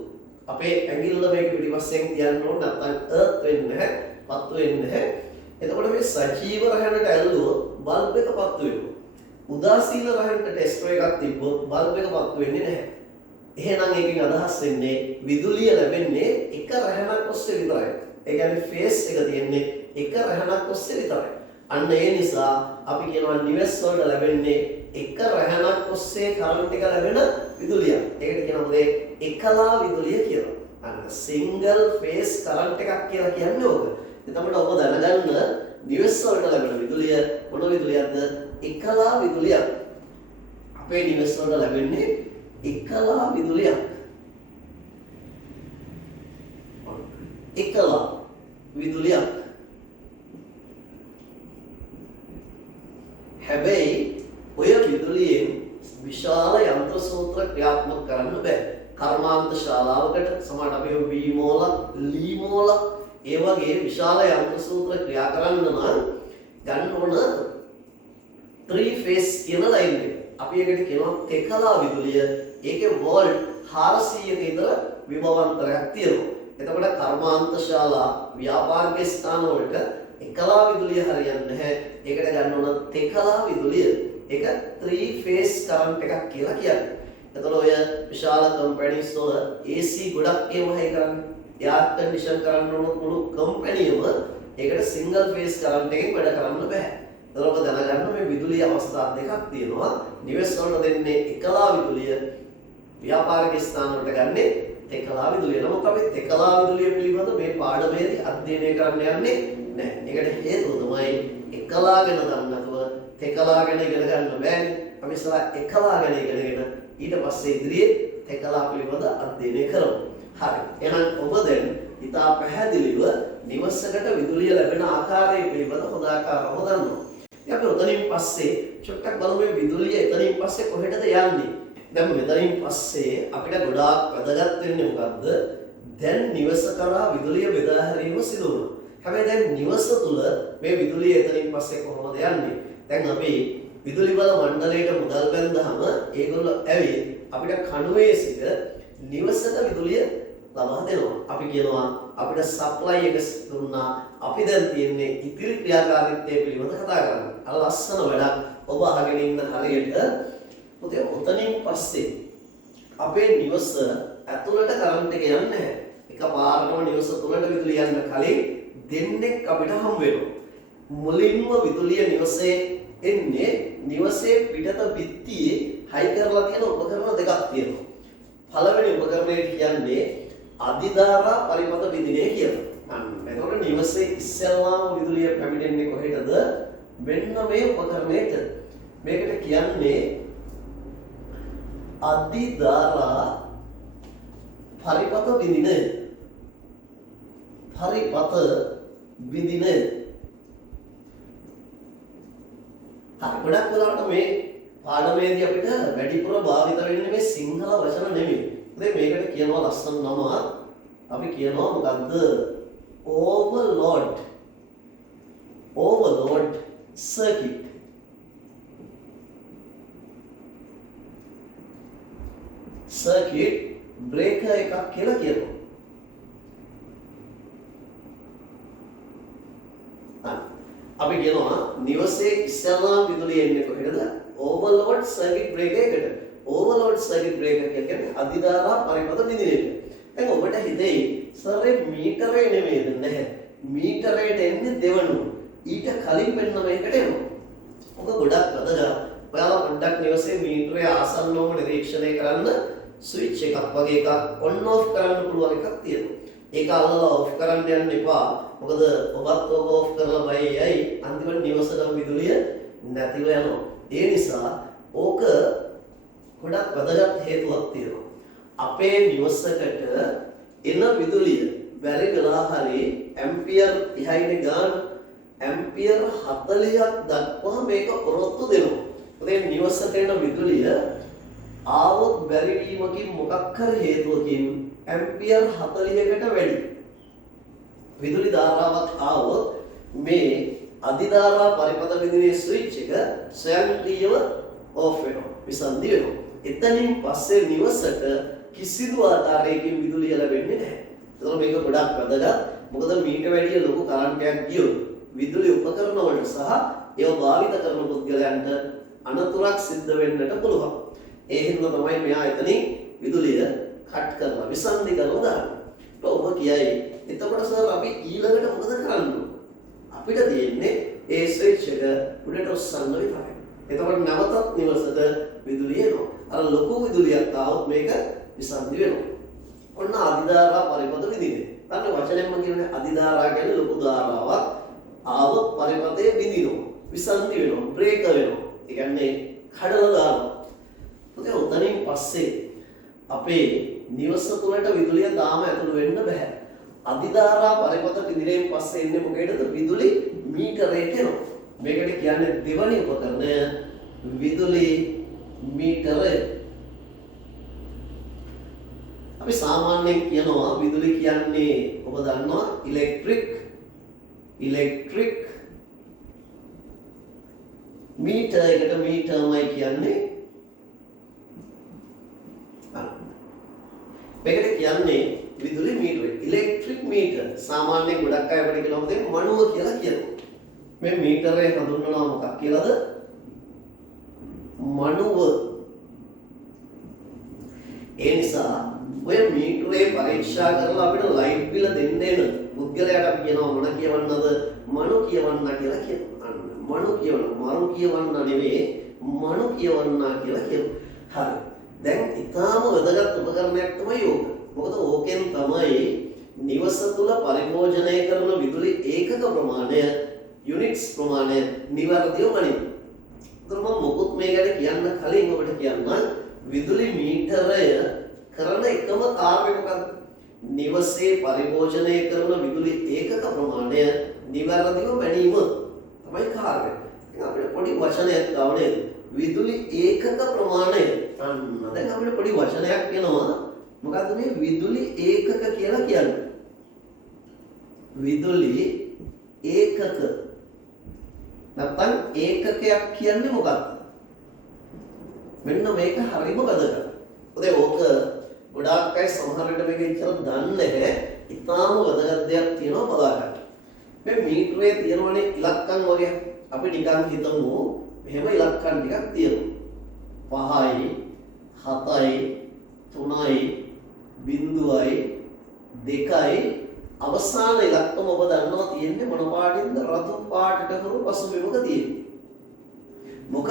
අපේ ඇඟිල්ල මේක පිටිපස්සෙන් තියන්න ඕන නැත්නම් අර්ත් වෙන්නේ නැහැ, පත්තු වෙන්නේ නැහැ. එතකොට මේ සජීව රැහනට ඇල්ලුවොත් බල්බ් එක පත්තු වෙනවා. උදාසීන රැහනට ටෙස්ටර් එකක් තිබ්බොත් බල්බ් එක පත්තු වෙන්නේ නැහැ. එහෙනම් එකකින් අදහස් වෙන්නේ විදුලිය ලැබෙන්නේ එක රැහැනක් ඔස්සේ විතරයි. ඒ කියන්නේ ෆේස් එක තියෙන්නේ එක රැහැනක් ඔස්සේ විතරයි. අන්න ඒ නිසා අපි කියනවා නිවෙස් වලට ලැබෙන්නේ එක රැහැනක් ඔස්සේ කරන්ට් එක ලැබෙන විදුලියක්. ඒකට කියනවා මොකද එකලා විදුලිය කියලා. අන්න සිංගල් ෆේස් කරන්ට් එකක් කියලා කියන්නේ ඕක. එතකොට ඔබ දැනගන්න නිවෙස් වලට ලැබෙන විදුලිය මොන විදුලියක්ද? එකලා විදුලියක්. අපේ නිවෙස් වලට ලැබෙන්නේ එකලා විදුලියක්. එකලා විදුලියක්. හැබැයි ඔය විදුලියෙන් විශාල යන්ත්‍ර සූත්‍ර ක්‍රියාත්මක කරන්න බෑ. කර්මාන්ත ශාලාවකට සමහරට අපි වී මෝල, ලී මෝල ඒ වගේ විශාල යන්ත්‍ර සූත්‍ර ක්‍රියා කරන්න නම් ගන්න ඕන 3 phase කියන ලයින් එක. අපි ඒකට කියනවා තෙකලා විදුලිය. ඒකේ වෝල්ට් 400ක විතර විභවාන්තරයක් තියෙනවා. එතකොට කර්මාන්ත ශාලා ව්‍යාපාරික ස්ථාන වලට එකලා විදුලිය හරියන්නේ නැහැ. ඒකට ගන්න ඕන තෙකලා විදුලිය. ඒක 3 phase current එකක් කියලා කියන්නේ. එතකොට ඔය විශාල කම්පැනිස් වල AC ගොඩක් ඒවයි කරන්නේ. එයාර් කන්ඩිෂන් කරන්න ඕන මුළු කම්පැනියම ඒකට සිංගල් phase current එකකින් වැඩ කරන්න බෑ. එතකොට ඔබ දැනගන්න මේ විදුලිය අවස්ථා දෙකක් තියෙනවා. නිවෙස් වලට දෙන්නේ එකලා විදුලිය, ව්‍යාපාරික ස්ථාන වලට ගන්නෙ තෙකලා විදුලිය. නමුත් අපි තෙකලා විදුලිය පිළිබඳ මේ පාඩමේදී අධ්‍යයනය කරන්න යන්නේ නැහැ. ඒකට හේතුව තමයි එකලා ගැන දන්නේ නැතුව තෙකලා ගැන ඉගෙන ගන්න බෑනේ. අපි ඉස්සරහ එකලා ගැන ඉගෙනගෙන ඊට පස්සේ ඉදිරියේ තෙකලා පිළිබඳ අධ්‍යයනය කරමු. හරි. එහෙනම් ඔබ දැන් ඉතා පැහැදිලිව නිවසකට විදුලිය ලැබෙන ආකාරය පිළිබඳ හොඳ ආකාරව දන්නවා. අපි උතනින් පස්සේ චුට්ටක් බලමු මේ විදුලිය එතනින් පස්සේ කොහෙටද යන්නේ? දැන් මෙතනින් පස්සේ අපිට ගොඩාක් වැදගත් වෙන්නේ මොකද්ද? දැන් නිවස කරා විදුලිය බෙදා හැරීම සිදු වුණා. හැබැයි දැන් නිවස තුල මේ විදුලිය එතනින් පස්සේ කොහොමද යන්නේ? දැන් අපි විදුලි බල මණ්ඩලයට මුදල් බැන්දාම ඒගොල්ලෝ ඇවිත් අපිට කණුවේ සිට නිවසට විදුලිය ලබා දෙනවා. අපි කියනවා අපිට සප්ලයි එක දුන්නා. අපි දැන් තියන්නේ ඉතිරි ක්‍රියාකාරීත්වය පිළිබඳව කතා කරන්න. අර ලස්සන වැඩක් ඔබ අහගෙන ඉන්න හරියට පුතේ උතනින් පස්සේ අපේ නිවස ඇතුළට කරන්ට් එක යන්නේ නැහැ. එකපාරටම නිවස තුලට විදුලිය යන්න කලින් දෙන්නෙක් අපිට හම් වෙනවා. මුලින්ම විදුලිය නිවසේ එන්නේ නිවසේ පිටත බිත්තියේ හයි කරලා තියෙන උපකරණ දෙකක් තියෙනවා. පළවෙනි උපකරණය කියන්නේ අධිධාරා පරිපත විදිනේ කියලා. අන්න එතකොට නිවසේ ඉස්සෙල්ලාම විදුලිය පැමිණෙන්නේ කොහෙටද? මෙන්න මේ උපකරණයට. මේකට කියන්නේ අධිධාරා පරිපත විදිනේ. පරිපත විදිනේ. හරි. ගොඩක් වෙලාවට මේ පාඩමේදී අපිට වැඩිපුර භාවිත වෙන්නේ මේ සිංහල වචන නෙමෙයි. මේකට කියනවා ලස්සන නම අපි කියනවා මොකද්ද? overload. overload circuit. circuit breaker එකක් කියලා කියනවා. අපි කියනවා නිවසේ ඉස්සෙල්ලාම විදුලිය එන්නේ කොහෙද? overload circuit breaker එකට. overload circuit breaker කියන්නේ අධිධාරා පරිපත විදිනේට. දැන් ඔබට හිතෙයි සර් මීටරේ නෙමෙයිද? නැහැ. මීටරේට එන්නේ දෙවනුව. ඊට කලින් මෙන්න මේකට එනවා. ඔබ ගොඩක් වැදගත්. ඔයාලා පොඩ්ඩක් නිවසේ මීටරේ ආසන්නවම නිරීක්ෂණය කරන්න ස්විච් එකක් වගේ එකක් on off කරන්න පුළුවන් එකක් තියෙනවා. ඒක අල්ලලා off කරන්න යන්න එපා. මොකද ඔබත් ඔබ off කරලා බයයි අන්තිමට නිවසේම විදුලිය නැතිව යනවා. ඒ නිසා ඕක ගොඩක් වැදගත් හේතුවක් තියෙනවා. අපේ නිවසකට එන විදුලිය බැරි වෙලා හරි ඇම්පියර් 30යිනේ ගාන ඇම්පියර් 40ක් දක්වා මේක ඔරොත්තු දෙනවා. මොකද නිවසට එන විදුලිය ආවොත් බැරි වීමකින් මොකක් හරි හේතුවකින් ඇම්පියර් 40කට වැඩි විදුලි ධාරාවක් ආවොත් මේ අධිධාරා පරිපත විදුලියේ ස්විච් එක ස්වයංක්‍රීයව ඔෆ් වෙනවා. විසන්ධි වෙනවා. එතනින් පස්සේ නිවසට කිසිදු ආකාරයකින් විදුලිය ලැබෙන්නේ නැහැ. ඒතකොට මේක ගොඩක් වැදගත්. මොකද මීට වැඩිය ලොකු කරන්ට් එකක් ගියොත් විදුලි උපකරණ වලට සහ ඒව භාවිත කරන පුද්ගලයන්ට අනතුරක් සිද්ධ වෙන්නට පුළුවන්. ඒ හින්දා තමයි මෙයා එතනින් විදුලිය කට් කරලා විසන්ධි කරලා දානවා. ඔබ කියයි එතකොට සර් අපි ඊළඟට මොකද කරන්න ඕන? අපිට තියෙන්නේ ඒ ස්විච් එක උඩට ඔස්සන්න විතරයි. එතකොට නැවතත් නිවසට විදුලිය එනවා. අර ලොකු විදුලියක් ආවොත් මේක විසන්ධි වෙනවා. ඔන්න අධිධාරා පරිපථ විදිනේ. දැන් වචනයෙන්ම කියන්නේ අධිධාරා කියන්නේ ලොකු ධාරාවක් ආවොත් පරිපථයේ විදිනවා. විසන්ධි වෙනවා. බ්‍රේක් වෙනවා. ඒ කියන්නේ කඩලා දානවා. මොකද උතනින් පස්සේ අපේ නිවස තුළට විදුලිය තාම ඇතුළු වෙන්න බෑ. අධිධාරා පරිපථ විදිරෙන් පස්සේ එන්නේ මොකේද? විදුලි මීටරයට එනවා. මේකට කියන්නේ දෙවනි උපකරණය විදුලි මීටරය. අපි සාමාන්‍යයෙන් කියනවා විදුලි කියන්නේ ඔබ දන්නවා ඉලෙක්ට්‍රික් මීටර් එකට මීටර්මයි කියන්නේ. මේකට කියන්නේ විදුලි මීටරය. ඉලෙක්ට්‍රික් මීටර් සාමාන්‍යයෙන් ගොඩක් අය අපිට කියනවා දැන් මණුව කියලා කියනවා. මේ මීටරේ හඳුන්වනවා මොකක් කියලාද? මණුව. ඒ නිසා ඔය මීටරේ පරීක්ෂා කරලා අපිට ලයිට් බිල දෙන්න එන පුද්ගලයාට අපි කියනවා මොන කියවන්නද? මණු කියවන්න කියලා කියනවා. අන්න මණු කියවන්න. මරු කියවන්න නෙවෙයි මණු කියවන්න කියලා කියනවා. හරි. දැන් ඊටාම වැදගත් උපකරණයක් තමයි ඕක. මොකද ඕකෙන් තමයි නිවස තුල පරිභෝජනය කරන විදුලි ඒකක ප්‍රමාණය යුනිට්ස් ප්‍රමාණය නිවැරදිව ගනිමු. ඒතර මම මොකුත් මේකට කියන්න කලින් ඔබට කියන්න විදුලි මීටරය කරන එකම කාර්යය මොකක්ද? නිවසේ පරිභෝජනය කරන විදුලි ඒකක ප්‍රමාණය නිවැරදිව ගැනීම තමයි කාර්යය. ඉතින් අපිට පොඩි වචනයක් ගවනේ විදුලි ඒකක ප්‍රමාණය. අන්න දැන් අපිට පොඩි වචනයක් කියනවා. මොකද්ද මේ විදුලි ඒකක කියලා කියන්නේ? විදුලි ඒකක නැත්නම් ඒකකයක් කියන්නේ මොකක්ද? මෙන්න මේක හරිම වැදගත්. ඔතේ ඕක ගොඩාක් අය සමහර විට මේක ඉච්චර දන්නේ නැහැ. ඉතාලම වැදගත් දෙයක් තියෙනවා බලා ගන්න. මේ මීටරේ තියෙනවනේ ඉලක්කම් වගේ. අපි නිකන් හිතමු මෙහෙම ඉලක්කම් ටිකක් තියෙනවා. 5යි 7යි 3යි 0යි 2යි අවසාන ඉලක්කම ඔබ දන්නවා තියෙන්නේ මොන පාටින්ද? රතු පාටට හුරු පසුබිමක තියෙන්නේ. මොකද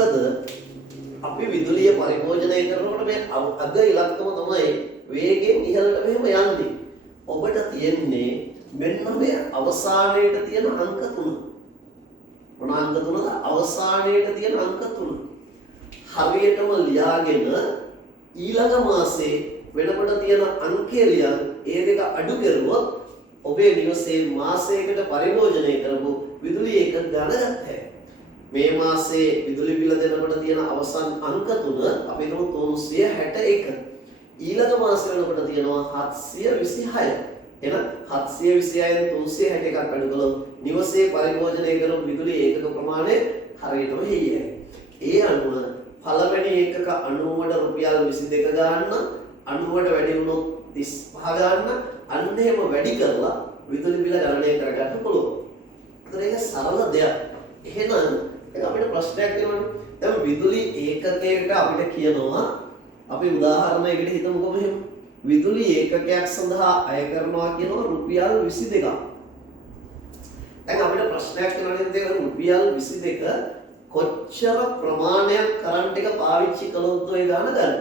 අපි විදුලිය පරිභෝජනය කරනකොට මේ අග ඉලක්කම තමයි වේගෙන් ඉහළට මෙහෙම යන්නේ. ඔබට තියෙන්නේ මෙන්න මේ අවසානයේට තියෙන අංක 3. මොන අංක 3ද? අවසානයේට තියෙන අංක 3. හරියටම ලියාගෙන ඊළඟ මාසේ වෙනකොට තියෙන අංකය ලියන් ඒ දෙක අඩු කරුවොත් ඔබේ නිවසේ මාසයකට පරිභෝජනය කරපු විදුලි එක ගණන ගන්න. මේ මාසේ විදුලි බිල දෙනකොට තියෙන අවසන් අංක 3 අපි හිතමු 361. ඊළඟ මාසේ වෙනකොට තියෙනවා 726. එහෙනම් 726න් 361ක් අඩු කළොත් නිවසේ පරිභෝජනය කරපු විදුලි ඒකක ප්‍රමාණය හරියටම හෙයියයි. ඒ අනුව පළවෙනි ඒකක 90ට රුපියල් 22 ගන්න 90ට වැඩි වුණොත් 35 ගන්න අන්න එහෙම වැඩි කරලා විදුලි බිල ගණනය කරගන්න පුළුවන්. ඒතර ඒක සරල දෙයක්. එහෙනම් දැන් අපිට ප්‍රශ්නයක් තියෙනවානේ. දැන් විදුලි ඒකකයකට අපිට කියනවා අපි උදාහරණයකට හිතමුකෝ මෙහෙම. විදුලි ඒකකයක් සඳහා අය කරනවා කියනවා රුපියල් 22ක්. දැන් අපිට ප්‍රශ්නයක් තියෙනවානේ රුපියල් 22 කොච්චර ප්‍රමාණයක් කරන්ට් එක පාවිච්චි කළොත් ඔය ගාන ගන්න.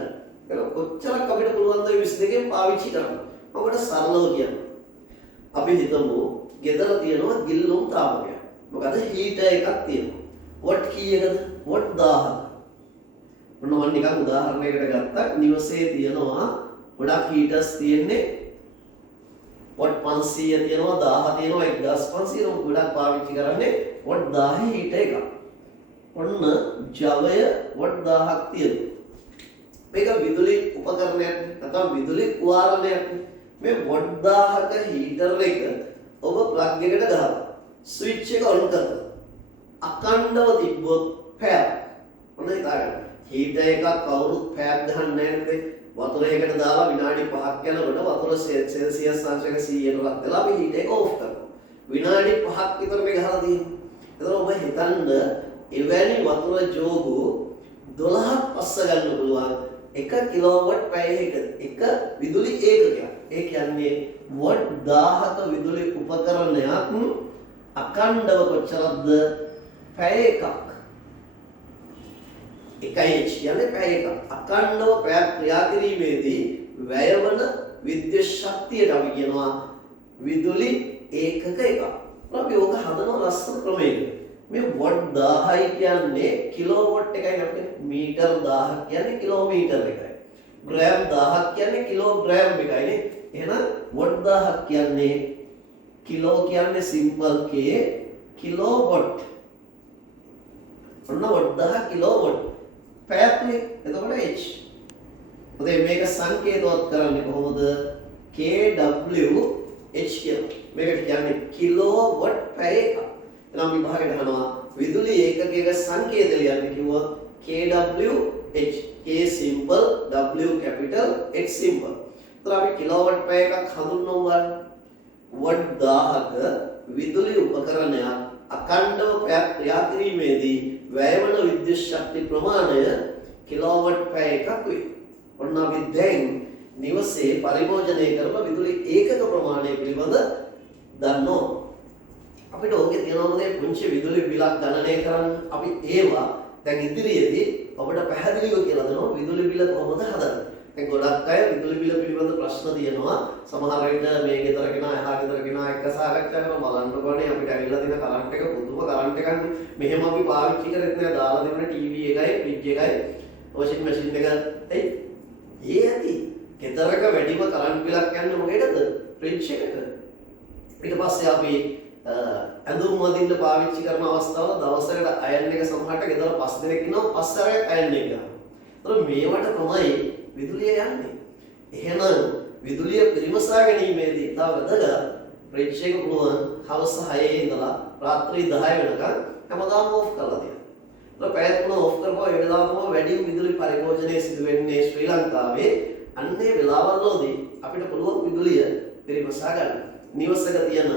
ඒක කොච්චරක් අපිට පුළුවන් ද 22න් පාවිච්චි කරන්න. ඔබට සරලව කියන්න. අපි හිතමු ගෙදර තියෙනවා ගිල්ලුම් තාපකයක්. මොකද හීටර් එකක් තියෙනවා. වොට් කීයකද? වොට් 1000ක්. මොන මම නිකන් උදාහරණයකට ගත්තා. නිවසේ තියෙනවා ගොඩක් හීටර්ස් තියෙන්නේ වොට් 500 තියෙනවා 1000 තියෙනවා 1500 ගොඩක් පාවිච්චි කරන්නේ වොට් 1000 හීටර් එකක්. ඔන්න ජවය වොට් 1000ක් තියෙනවා. මේක විදුලි උපකරණයක් නැත්නම් විදුලි කුවාරණයක්. මේ වොට් 1000ක හීටර් එක ඔබ ප්ලග් එකට ගහලා ස්විච් එක ඔන් කරලා අකණ්ඩව තිබ්බොත් පැයක්. ඔන්න හිතාගන්න. හීටර් එකක් කවුරුත් පැයක් ගහන්නේ නැහැ නේද? වතුරයකට දාලා විනාඩි 5ක් යනකොට වතුර සෙල්සියස් අංශක 100ට රත් වෙලා අපි හීටර් එක ඕෆ් කරනවා. විනාඩි 5ක් විතර මේ ගහලා තියෙනවා. එතකොට ඔබ හිතන්න එවැනි වතුර ජෝගු 12ක් පස්ස ගන්න පුළුවන් 1 කිලෝවොට් පැය එක විදුලි ඒකකයක්. ඒ කියන්නේ වොට් 1000ක විදුලි උපකරණයක් අඛණ්ඩව කොච්චරද? පැය එකක්. 1H කියන්නේ පැය එකක්. අඛණ්ඩව පැයක් ක්‍රියා කිරීමේදී වැයවන විද්‍යුත් ශක්තියට අපි කියනවා විදුලි ඒකක එකක්. අපි ඕක හදන ලස්සන ක්‍රමයකට. මේ වොට් 1000යි කියන්නේ කිලෝවොට් එකයි අපිට. මීටර් 1000ක් කියන්නේ කිලෝමීටර් එකයි. ග්‍රෑම් 1000ක් කියන්නේ කිලෝග්‍රෑම් එකයි නේ. එහෙනම් වොට් 1000ක් කියන්නේ කිලෝ කියන්නේ සිම්පල් K කිලෝවොට්. ඔන්න වොට් 1000 කිලෝවොට්. පැයක්නේ. එතකොට H. මොකද මේක සංකේතවත් කරන්නේ කොහොමද? KW H කියලා. මේකට කියන්නේ කිලෝවොට් පැය එකක්. එහෙනම් විභාගයට අහනවා විදුලි ඒකකයක සංකේත ලියන්න කිව්වොත් KW H. K simple, W capital, H simple. එතකොට අපි කිලෝවොට් පැය එකක් හඳුන්වනවා. වොට් 1000ක විදුලි උපකරණයක් අඛණ්ඩව පැයක් ක්‍රියා කිරීමේදී වැයවන විද්‍යුත් ශක්ති ප්‍රමාණය කිලෝවොට් පැය එකක් වේ. ඔන්න අපි දැන් නිවසේ පරිභෝජනය කරන විදුලි ඒකක ප්‍රමාණය පිළිබඳ දන්නවා. අපිට ඕකේ තියෙනවා මේ පුංචි විදුලි බිලක් ගණනය කරන්න. අපි ඒවා දැන් ඉදිරියේදී ඔබට පැහැදිලිව කියලා දෙනවා විදුලි බිල කොහොමද හදන්නේ. දැන් ගොඩක් අය විදුලි බිල පිළිබඳ ප්‍රශ්න තියෙනවා. සමහර විට මේ ගෙදර කෙනා එහා ගෙදර කෙනා එක සාකච්ඡා කරනවා බලන්නකොනේ අපිට ඇවිල්ලා තියෙන කරන්ට් එක පුදුම කරන්ට් එකක්. මෙහෙම අපි පාවිච්චි කරෙත් නෑ දාලා දෙන්න ටීවී එකයි ෆ්‍රිජ් එකයි වොෂින් මැෂින් එක. ඒ ඇති ගෙදරක වැඩිම කරන්ට් බිලක් යන්නේ මොකේද? ෆ්‍රිජ් එකට. ඊට පස්සේ අපි ඇඳුම් වදින්න පාවිච්චි කරන අවස්ථාවල දවසකට අයන් එක සමහරට ගෙදර 5 දිනක් ඉන්නවා 5 සැරයක් අයන් එක ගන්නවා. ඒතර මේවට තමයි විදුලිය යන්නේ. එහෙනම් විදුලිය පරිමසා ගැනීමේදී ඉතා වැදගත් ෆ්‍රිජ් එක පුළුවන් හවස 6 ඉඳලා රාත්‍රී 10 වෙනකන් හැමදාම ඕෆ් කරලා දෙන්න. ඒතර පැය 3 ඕෆ් කරපුවා ඒ වෙලාවම වැඩි විදුලි පරිභෝජනය සිදු වෙන්නේ ශ්‍රී ලංකාවේ. අන්නේ වෙලාවල්වලදී අපිට පුළුවන් විදුලිය පරිමසා ගන්න. නිවසක තියෙන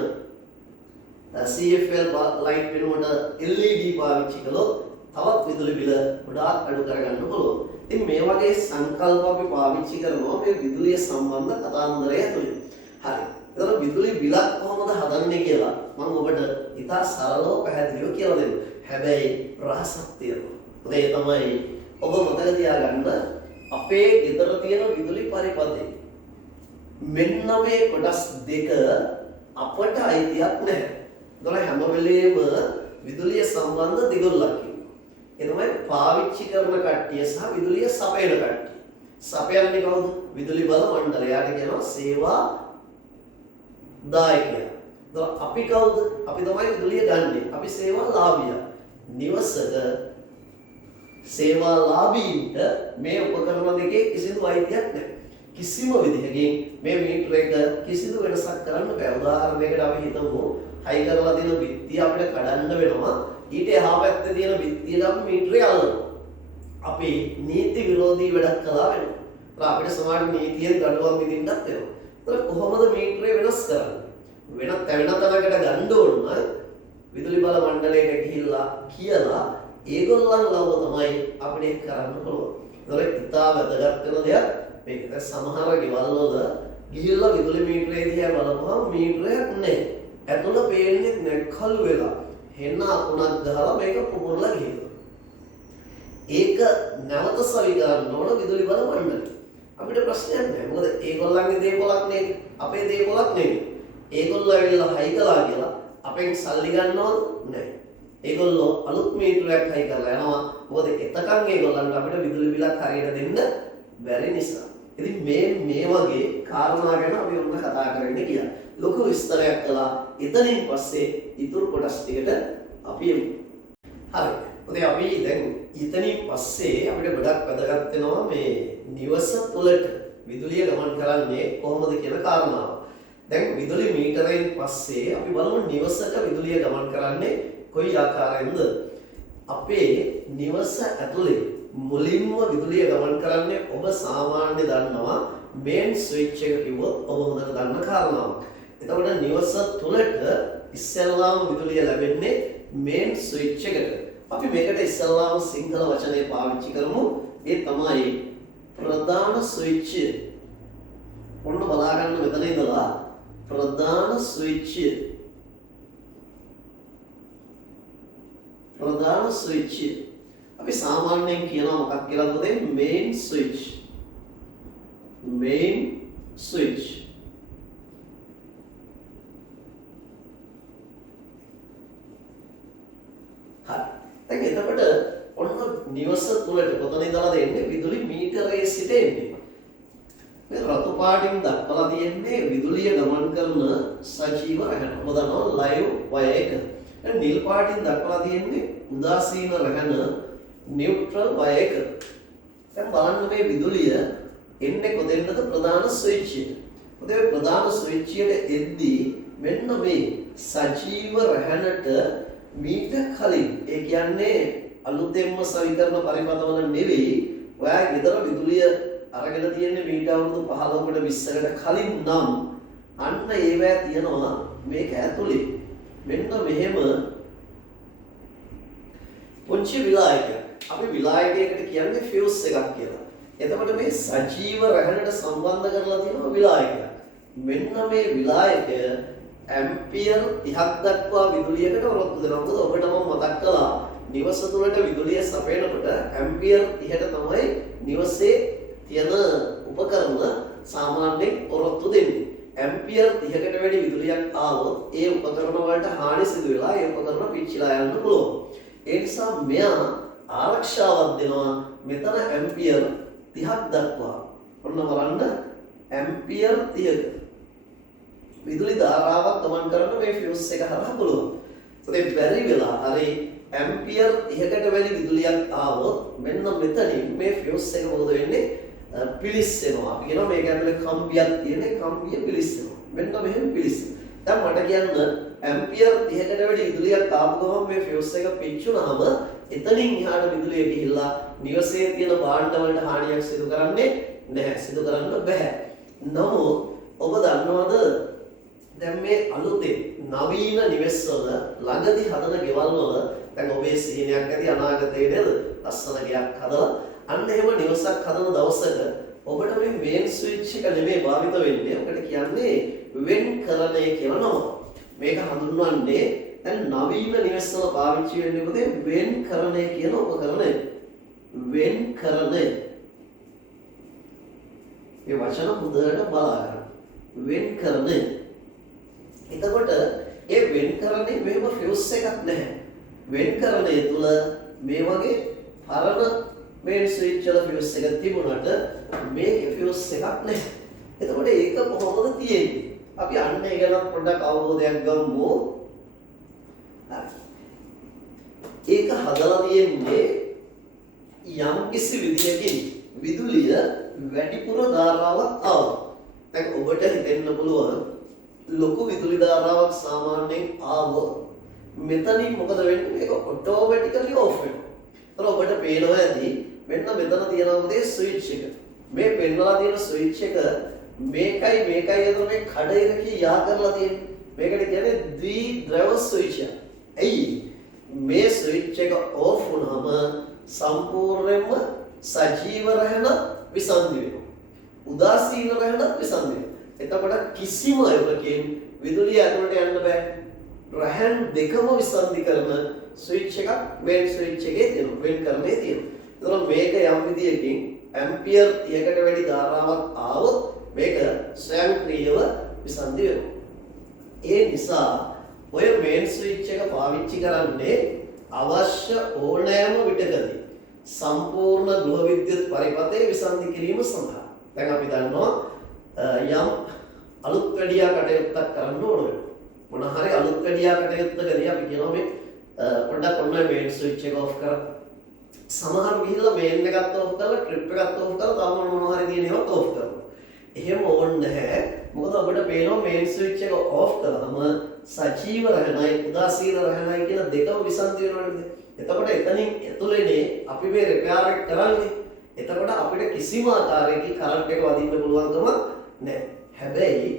CFL ලයිට් වෙනුවට LED පාවිච්චි කළොත් තවත් විදුලි බිල ගොඩාක් අඩු කරගන්න පුළුවන්. ඉතින් මේ වගේ සංකල්ප අපි පාවිච්චි කරනවා මේ විදුලිය සම්බන්ධ කතාන්දරය ඇතුළේ. හරි. ඒතර විදුලි බිලක් කොහොමද හදන්නේ කියලා මම ඔබට ඉතා සරලව පැහැදිලිව කියලා දෙන්න. හැබැයි රහසක් තියෙනවා. ඒ තමයි ඔබ මතක තියාගන්න අපේ ගෙදර තියෙන විදුලි පරිපථය. මෙන්න මේ කොටස් දෙක අපට අයිතියක් නැහැ. ඒතර හැම වෙලේම විදුලිය සම්බන්ධ දෙගොල්ලක් ඉන්නවා. ඒ තමයි පාවිච්චි කරන කට්ටිය සහ විදුලිය සපයන කට්ටිය. සපයන්නේ කවුද? විදුලි බල මණ්ඩලය. යාට කියනවා සේවා දායකයා. ඒතර අපි කවුද? අපි තමයි විදුලිය ගන්නෙ. අපි සේවා ලාභියා. නිවසක සේවා ලාභීන්ට මේ උපකරණ දෙකේ කිසිදු අයිතියක් නැහැ. කිසිම විදිහකින් මේ මීටර එක කිසිදු වෙනසක් කරන්න බෑ. උදාහරණයකට අපි හිතමු හයි කරලා තියෙන බිත්තිය අපිට කඩන්න වෙනවා. ඊට එහා පැත්තේ තියෙන බිත්තියට අපි මීටරේ අල්ලනවා. අපි නීති විරෝධී වැඩක් කළා වෙනවා. ඒත් අපිට සමාජ නීතියෙන් දඬුවම් විඳින්නත් වෙනවා. ඒත් කොහොමද මීටරේ වෙනස් කරන්නේ? වෙනත් තැනකට ගන්න ඕන විදුලි බල මණ්ඩලයට ගිහිල්ලා කියලා ඒගොල්ලන් ලව තමයි අපිට කරන්න පුළුවන්. ඒතර ඉතා වැදගත් වෙන දෙයක් මේක. දැන් සමහර ගෙවල් වල ගිහිල්ලා විදුලි මීටරේ දිහා බලපුවම මීටරයක් නැහැ. ඇතුළ පේන්නේ නැක්කලු වෙලා හෙන්න අකුණක් ගහලා මේක පුපුරලා ගිහිනවා. ඒක නැවත සවි ගන්න ඕන විදුලි බල මණ්ඩලය. අපිට ප්‍රශ්නයක් නැහැ. මොකද ඒගොල්ලන්ගේ දේපොලක් නෙවෙයි. අපේ දේපොලක් නෙවෙයි. ඒගොල්ලෝ ඇවිල්ලා හයි කළා කියලා අපෙන් සල්ලි ගන්නවද? නැහැ. ඒගොල්ලෝ අලුත් මීටරයක් හයි කරලා යනවා. මොකද එතකන් ඒගොල්ලන්ට අපිට විදුලි බිලක් හරියට දෙන්න බැරි නිසා. ඉතින් මේ වගේ කාරණා ගැන අපි ඔන්න කතා කරන්න කියලා. ලොකු විස්තරයක් කළා. එතනින් පස්සේ ඉතුරු කොටස් ටිකට අපි යමු. හරි. මොකද අපි දැන් එතනින් පස්සේ අපිට ගොඩක් වැදගත් වෙනවා මේ නිවස තුළට විදුලිය ගමන් කරන්නේ කොහොමද කියන කාරණාව. දැන් විදුලි මීටරයෙන් පස්සේ අපි බලමු නිවසක විදුලිය ගමන් කරන්නේ කොයි ආකාරයෙන්ද? අපේ නිවස ඇතුලේ මුලින්ම විදුලිය ගමන් කරන්නේ ඔබ සාමාන්‍ය දන්නවා මේන් ස්විච් එක කිව්වොත් ඔබ හොඳට දන්න කාරණාවක්. එතකොට නිවස තුළට ඉස්සෙල්ලාම විදුලිය ලැබෙන්නේ මේන් ස්විච් එකට. අපි මේකට ඉස්සෙල්ලාම සිංහල වචනේ පාවිච්චි කරමු. ඒ තමයි ප්‍රධාන ස්විච් ඔන්න බලා ගන්න මෙතන ඉඳලා ප්‍රධාන ස්විච් අපි සාමාන්‍යයෙන් කියනවා මොකක් කියලාද මේන් ස්විච් හරි දැන් එතකොට ඔන්න නිවස තුලට කොතන ඉඳලාද එන්නේ විදුලි මීටරයේ සිට එන්නේ මේ රතු පාටින් දක්වලා තියෙන්නේ විදුලිය ගමන් කරන සජීව රැහන. ඔබ දන්නවා ලයිව් වයර් එක. දැන් නිල් පාටින් දක්වලා තියෙන්නේ උදාසීන රැහන නියුට්‍රල් වයර් එක. දැන් බලන්න මේ විදුලිය එන්නේ කොතෙන්ද ප්‍රධාන ස්විච් එක. ඔතේ ප්‍රධාන ස්විච් එකට එද්දී මෙන්න මේ සජීව රැහනට මීට කලින් ඒ කියන්නේ අලුතෙන්ම සවිකරන පරිපථවල නෙවෙයි ඔයා ගෙදර විදුලිය අරගෙන තියෙන්නේ මීට අවුරුදු 15කට 20කට කලින් නම් අන්න ඒවැ තියනවා මේක ඇතුලේ මෙන්න මෙහෙම පුංචි විලායකයක්. අපි විලායකයකට කියන්නේ ෆියුස් එකක් කියලා. එතකොට මේ සජීව රැහනට සම්බන්ධ කරලා තියෙනවා විලායකයක්. මෙන්න මේ විලායකය ඇම්පියර් 30ක් දක්වා විදුලියකට වරොත්තු දෙනවා. මොකද ඔබට මම මතක් කළා නිවස තුළට විදුලිය සපයනකොට ඇම්පියර් 30ට තමයි නිවසේ තියෙන උපකරණ සාමාන්‍යයෙන් ඔරොත්තු දෙන්නේ. ඇම්පියර් 30කට වැඩි විදුලියක් ආවොත් ඒ උපකරණ වලට හානි සිදු වෙලා ඒ උපකරණ පිච්චිලා යන්න පුළුවන්. ඒ නිසා මෙයා ආරක්ෂාවක් දෙනවා මෙතන ඇම්පියර් 30ක් දක්වා. ඔන්න බලන්න ඇම්පියර් 30ක විදුලි ධාරාවක් ගමන් කරන මේ ෆියුස් එක හරහා පුළුවන්. ඒත් බැරි වෙලා හරි ඇම්පියර් 30කට වැඩි විදුලියක් ආවොත් මෙන්න මෙතනින් මේ ෆියුස් එක මොකද වෙන්නේ? පිලිස්සෙනවා. අපි කියනවා මේක ඇතුලේ කම්බියක් තියෙන කම්බිය පිලිස්සෙනවා. මෙන්න මෙහෙම පිලිස්සෙනවා. දැන් මට කියන්න ඇම්පියර් 30කට වැඩි විදුලියක් ආපු ගමන් මේ ෆියුස් එක පිච්චුනහම එතනින් එහාට විදුලිය ගිහිල්ලා නිවසේ තියෙන භාණ්ඩ වලට හානියක් සිදු කරන්නේ නැහැ. සිදු කරන්න බෑ. නමුත් ඔබ දන්නවද දැන් මේ අලුතෙන් නවීන නිවෙස්වල ළඟදී හදන ගෙවල් වල දැන් ඔබේ සිහිනයක් ඇති අනාගතයේ නේද ලස්සන ගයක් හදලා අන්න එහෙම නිවසක් හදන දවසක ඔබට මේ මේන් ස්විච් එක නෙමෙයි භාවිත වෙන්නේ. ඔකට කියන්නේ වෙන්කරණය කියලා නම. මේක හඳුන්වන්නේ දැන් නවීන නිවෙස්වල පාවිච්චි වෙන්නේ මොකද වෙන්කරණය කියන උපකරණය. වෙන්කරණය. මේ වචන හොඳට බලා ගන්න. වෙන්කරණය. එතකොට ඒ වෙන්කරණය මෙහෙම ෆියුස් එකක් නැහැ. වෙන්කරණය තුල මේ වගේ පරණ මේන් ස්විච් වල ෆියුස් එකක් තිබුණාට මේකේ ෆියුස් එකක් නැහැ. එතකොට ඒක කොහොමද තියෙන්නේ? අපි අන්න ඒ ගැන පොඩ්ඩක් අවබෝධයක් ගමු. ඒක හදලා තියෙන්නේ යම් කිසි විදියකින් විදුලිය වැඩිපුර ධාරාවක් ආවොත්. දැන් ඔබට හිතෙන්න පුළුවන් ලොකු විදුලි ධාරාවක් සාමාන්‍යයෙන් ආවොත් මෙතනින් මොකද වෙන්නේ? මේක ඔටෝමැටිකලි ඔෆ් වෙනවා. ඒතර ඔබට පේනවා ඇති මෙන්න මෙතන තියෙනවා මොකද ස්විච් එක. මේ පෙන්වලා තියෙන ස්විච් එක මේකයි අතර මේ කඩයකින් යා කරලා තියෙන්නේ. මේකට කියන්නේ ද්විද්‍රව ස්විච් එක. ඇයි? මේ ස්විච් එක ඔෆ් වුණාම සම්පූර්ණයෙන්ම සජීව රැහන විසන්ධි වෙනවා. උදාසීන රැහන විසන්ධි වෙනවා. එතකොට කිසිම එකකින් විදුලිය ඇතුළට යන්න බෑ. රැහන් දෙකම විසන්ධි කරන ස්විච් එකක් මේන් ස්විච් එකේ තියෙනවා. වෙන්කරණේ තියෙනවා. එතකොට මේක යම් විදියකින් ඇම්පියර් 30කට වැඩි ධාරාවක් ආවොත් මේක ස්වයංක්‍රීයව විසන්ධි වෙනවා. ඒ නිසා ඔය මේන් ස්විච් එක පාවිච්චි කරන්නේ අවශ්‍ය ඕනෑම විටකදී සම්පූර්ණ ගෘහ විද්‍යුත් පරිපථයේ විසන්ධි කිරීම සඳහා. දැන් අපි දන්නවා යම් අලුත් වැඩියා කටයුත්තක් කරන්න ඕන වෙනවා. මොන හරි අලුත් වැඩියා කටයුත්තකදී අපි කියනවා මේ පොඩ්ඩක් ඔන්න මේන් ස්විච් එක ඔෆ් කරලා සමහරව ගිහිල්ලා මේන් එකත් ඔෆ් කරලා ට්‍රිප් එකත් ඔෆ් කරලා තව මොන හරි තියෙන ඒවාත් ඔෆ් කරනවා. එහෙම ඕනේ නැහැ. මොකද අපිට පේනවා මේන් ස්විච් එක ඔෆ් කළාම සජීව රැහනයි උදාසීන රැහනයි කියන දෙකම විසන්ධි වෙනවා නේද? එතකොට එතනින් ඇතුළේනේ අපි මේ රිපෙයාර් එක කරන්නේ. එතකොට අපිට කිසිම ආකාරයකින් කරන්ට් එක වදින්න පුළුවන්කම නැහැ. හැබැයි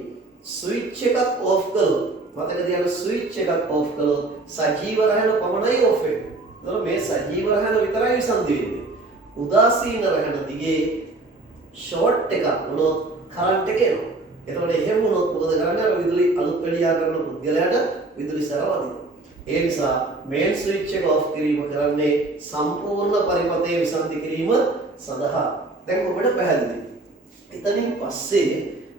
ස්විච් එකක් ඔෆ් කළොත් මතක තියාගන්න ස්විච් එකක් ඔෆ් කළොත් සජීව රැහන පමණයි ඔෆ් වෙන්නේ. එතකොට මේ සජීව රැහන විතරයි විසන්ධි වෙන්නේ. උදාසීන රැහන දිගේ ෂෝට් එකක් වුණොත් කරන්ට් එක එනවා. එතකොට එහෙම වුණොත් මොකද කරන්නේ? අර විදුලි අලුත් වැඩියා කරන පුද්ගලයාට විදුලි සැර වදිනවා. ඒ නිසා මේන් ස්විච් එක ඔෆ් කිරීම කරන්නේ සම්පූර්ණ පරිපථයේ විසන්ධි කිරීම සඳහා. දැන් ඔබට පැහැදිලි. එතනින් පස්සේ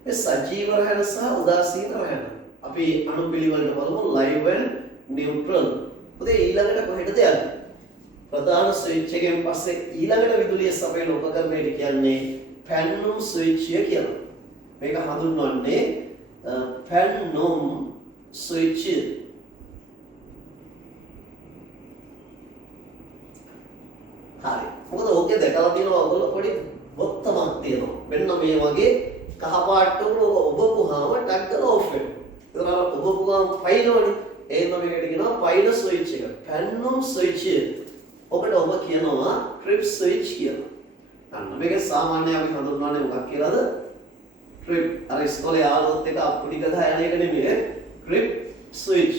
මේ සජීව රහන සහ උදාසීන රහන අපි අනුපිළිවෙලට බලමු. Live and neutral. උදේ ඊළඟට කොහෙටද යන්නේ? ප්‍රධාන ස්විච් එකෙන් පස්සේ ඊළඟට විදුලිය සපයන උපකරණයට කියන්නේ පැන්නුම් ස්විච්ය කියලා. මේක හඳුන්වන්නේ පැන්නුම් ස්විච්. හරි. මොකද ඕකේ දැකලා තියෙනවා ඔයගොල්ලෝ පොඩි බොත්තමක් තියෙනවා. මෙන්න මේ වගේ කහ පාට උන ඔබපුවාම ටක් ගාලා ඔෆ් වෙනවා. ඒතර ඔබපුවාම පයින්නවනේ. එහෙනම් මේකට කියනවා පයින් ස්විච් එක. පැන්නුම් ස්විච්. ඔබට ඔබ කියනවා ට්‍රිප් ස්විච් කියලා. අන්න මේක සාමාන්‍යයෙන් අපි හඳුන්වන්නේ මොකක් කියලාද? ට්‍රිප්. අර ඉස්කෝලේ යාළුවොත් එක අප්පුඩි ගහ යන එක නෙමෙයි. Trip switch.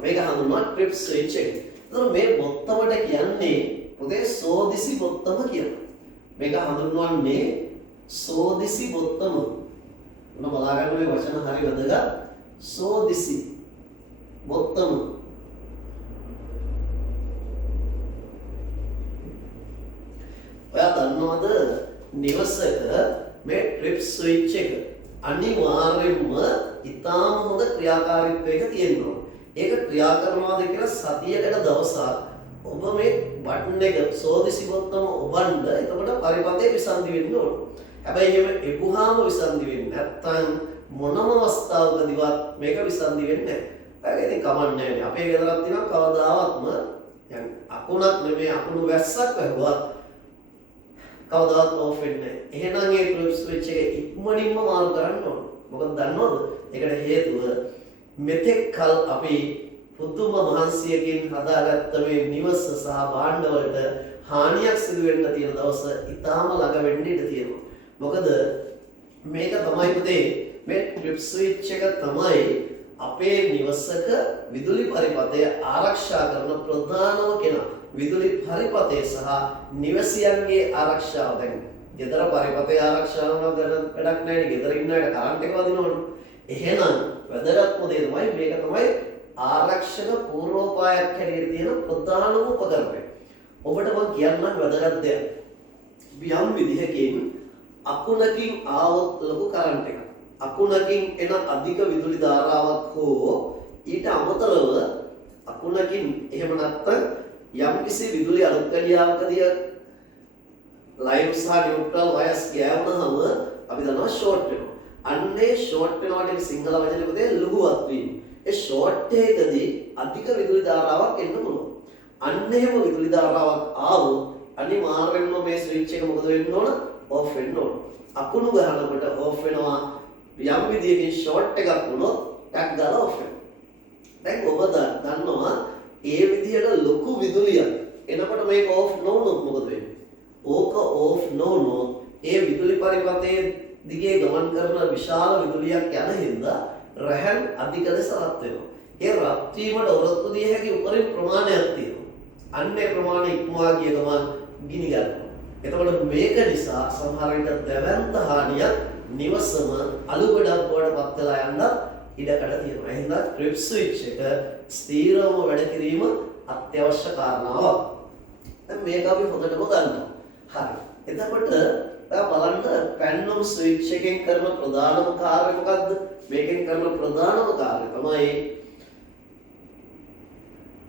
මේක හඳුන්වනවා ට්‍රිප් ස්විච් එක. එතකොට මේ බොත්තමට කියන්නේ පොතේ සෝදිසි බොත්තම කියලා. මේක හඳුන්වන්නේ සෝදිසි බොත්තම. මොන බලා ගන්න මේ වචන හරි වැදගත්. සෝදිසි බොත්තම. ඔයා දන්නවද නිවසක මේ ට්‍රිප් ස්විච් එක අනිවාර්යයෙන්ම ඉතාම හොඳ ක්‍රියාකාරීත්වයක තියෙනවා. ඒක ක්‍රියා කරනවාද කියලා සතියකට දවසක් ඔබ මේ බටන් එක සෝදිසි බොත්තම ඔබන්න. එතකොට පරිපථයේ විසන්ධි වෙන්න ඕන. හැබැයි එහෙම එපුවාම විසන්ධි වෙන්නේ නැත්නම් මොනම අවස්ථාවකදීවත් මේක විසන්ධි වෙන්නේ නැහැ. ඒක ඉතින් කමන්නේ නැහැ. අපේ ගෙදරක් තියෙනවා කවදාවත්ම يعني අකුණක් නෙමෙයි අකුණු වැස්සක් වැහුවත් කවදාවත් ඕෆ් වෙන්නේ නැහැ. එහෙනම් ඒ ට්‍රිප් ස්විච් එක ඉක්මනින්ම මාරු කරන්න ඕන. මොකද දන්නවද? ඒකට හේතුව මෙතෙක් කල අපි පුදුම මහන්සියකින් හදාගත්ත මේ නිවස සහ භාණ්ඩ වලට හානියක් සිදු වෙන්න තියෙන දවස ඉතාම ළඟ වෙන්න ඉඩ තියෙනවා. මොකද මේක තමයි පුතේ මේ ට්‍රිප් ස්විච් එක තමයි අපේ නිවසක විදුලි පරිපථය ආරක්ෂා කරන ප්‍රධානම කෙනා. විදුලි පරිපථය සහ නිවසියන්ගේ ආරක්ෂාව. දැන් ගෙදර පරිපථය ආරක්ෂා කරනවා ගැන වැඩක් නැහැ නේ. ගෙදර ඉන්න අයට කරන්ට් එක වදිනවනේ. එහෙනම් වැදගත්ම දේ තමයි මේක තමයි ආරක්ෂක පූර්වෝපායක් හැටියට තියෙන ප්‍රධානම උපකරණය. ඔබට මම කියන්නම් වැදගත් දෙයක්. යම් විදිහකින් අකුණකින් ආවොත් ලොකු කරන්ට් එකක්. අකුණකින් එන අධික විදුලි ධාරාවක් හෝ ඊට අමතරව අකුණකින් එහෙම නැත්නම් යම්කිසි විදුලි අලුත්කඩියාවකදී ලයින් සහ නියුට්‍රල් වයර්ස් ගෑවුනහම අපි දන්නවා ෂෝට් වෙනවා. අන්නේ ෂෝට් වෙනවා කියන සිංහල වචනේ පුතේ ලුහුවත් වීම. ඒ ෂෝට් එකකදී අධික විදුලි ධාරාවක් එන්න පුළුවන්. අන්න එහෙම විදුලි ධාරාවක් ආවොත් අනිවාර්යෙන්ම මේ ස්විච් එක මොකද වෙන්න ඕන? ඔෆ් වෙන්න ඕන. අකුණු ගහනකොට ඔෆ් වෙනවා. යම් විදියකින් ෂෝට් එකක් වුණොත් ටක් ගාලා ඔෆ් වෙනවා. දැන් ඔබ දන්නවා ඒ විදියට ලොකු විදුලියක් එනකොට මේක ඔෆ් නොවුනොත් මොකද වෙන්නේ? ඕක ඔෆ් නොවුනොත් ඒ විදුලි පරිපථයේ දිගේ ගමන් කරන විශාල විදුලියක් යන හින්දා රැහන් අධික ලෙස රත් වෙනවා. ඒ රත් වීමට ඔරොත්තු දිය හැකි උපරිම ප්‍රමාණයක් තියෙනවා. අන්නේ ප්‍රමාණය ඉක්මවා ගිය ගමන් ගිනි ගන්නවා. එතකොට මේක නිසා සමහර විට දැවැන්ත හානියක් නිවසම අලුගඩක් බවට පත් වෙලා යන්න ඉඩකඩ තියෙනවා. එහෙනම් ට්‍රිප් ස්විච් එක ස්ථීරවම වැඩ කිරීම අත්‍යවශ්‍ය කාරණාවක්. දැන් මේක අපි හොඳටම දන්නවා. හරි. එතකොට බලන්න පැන්නුම් ස්විච් එකෙන් කරන ප්‍රධානම කාර්යය මොකද්ද? මේකෙන් කරන ප්‍රධානම කාර්යය තමයි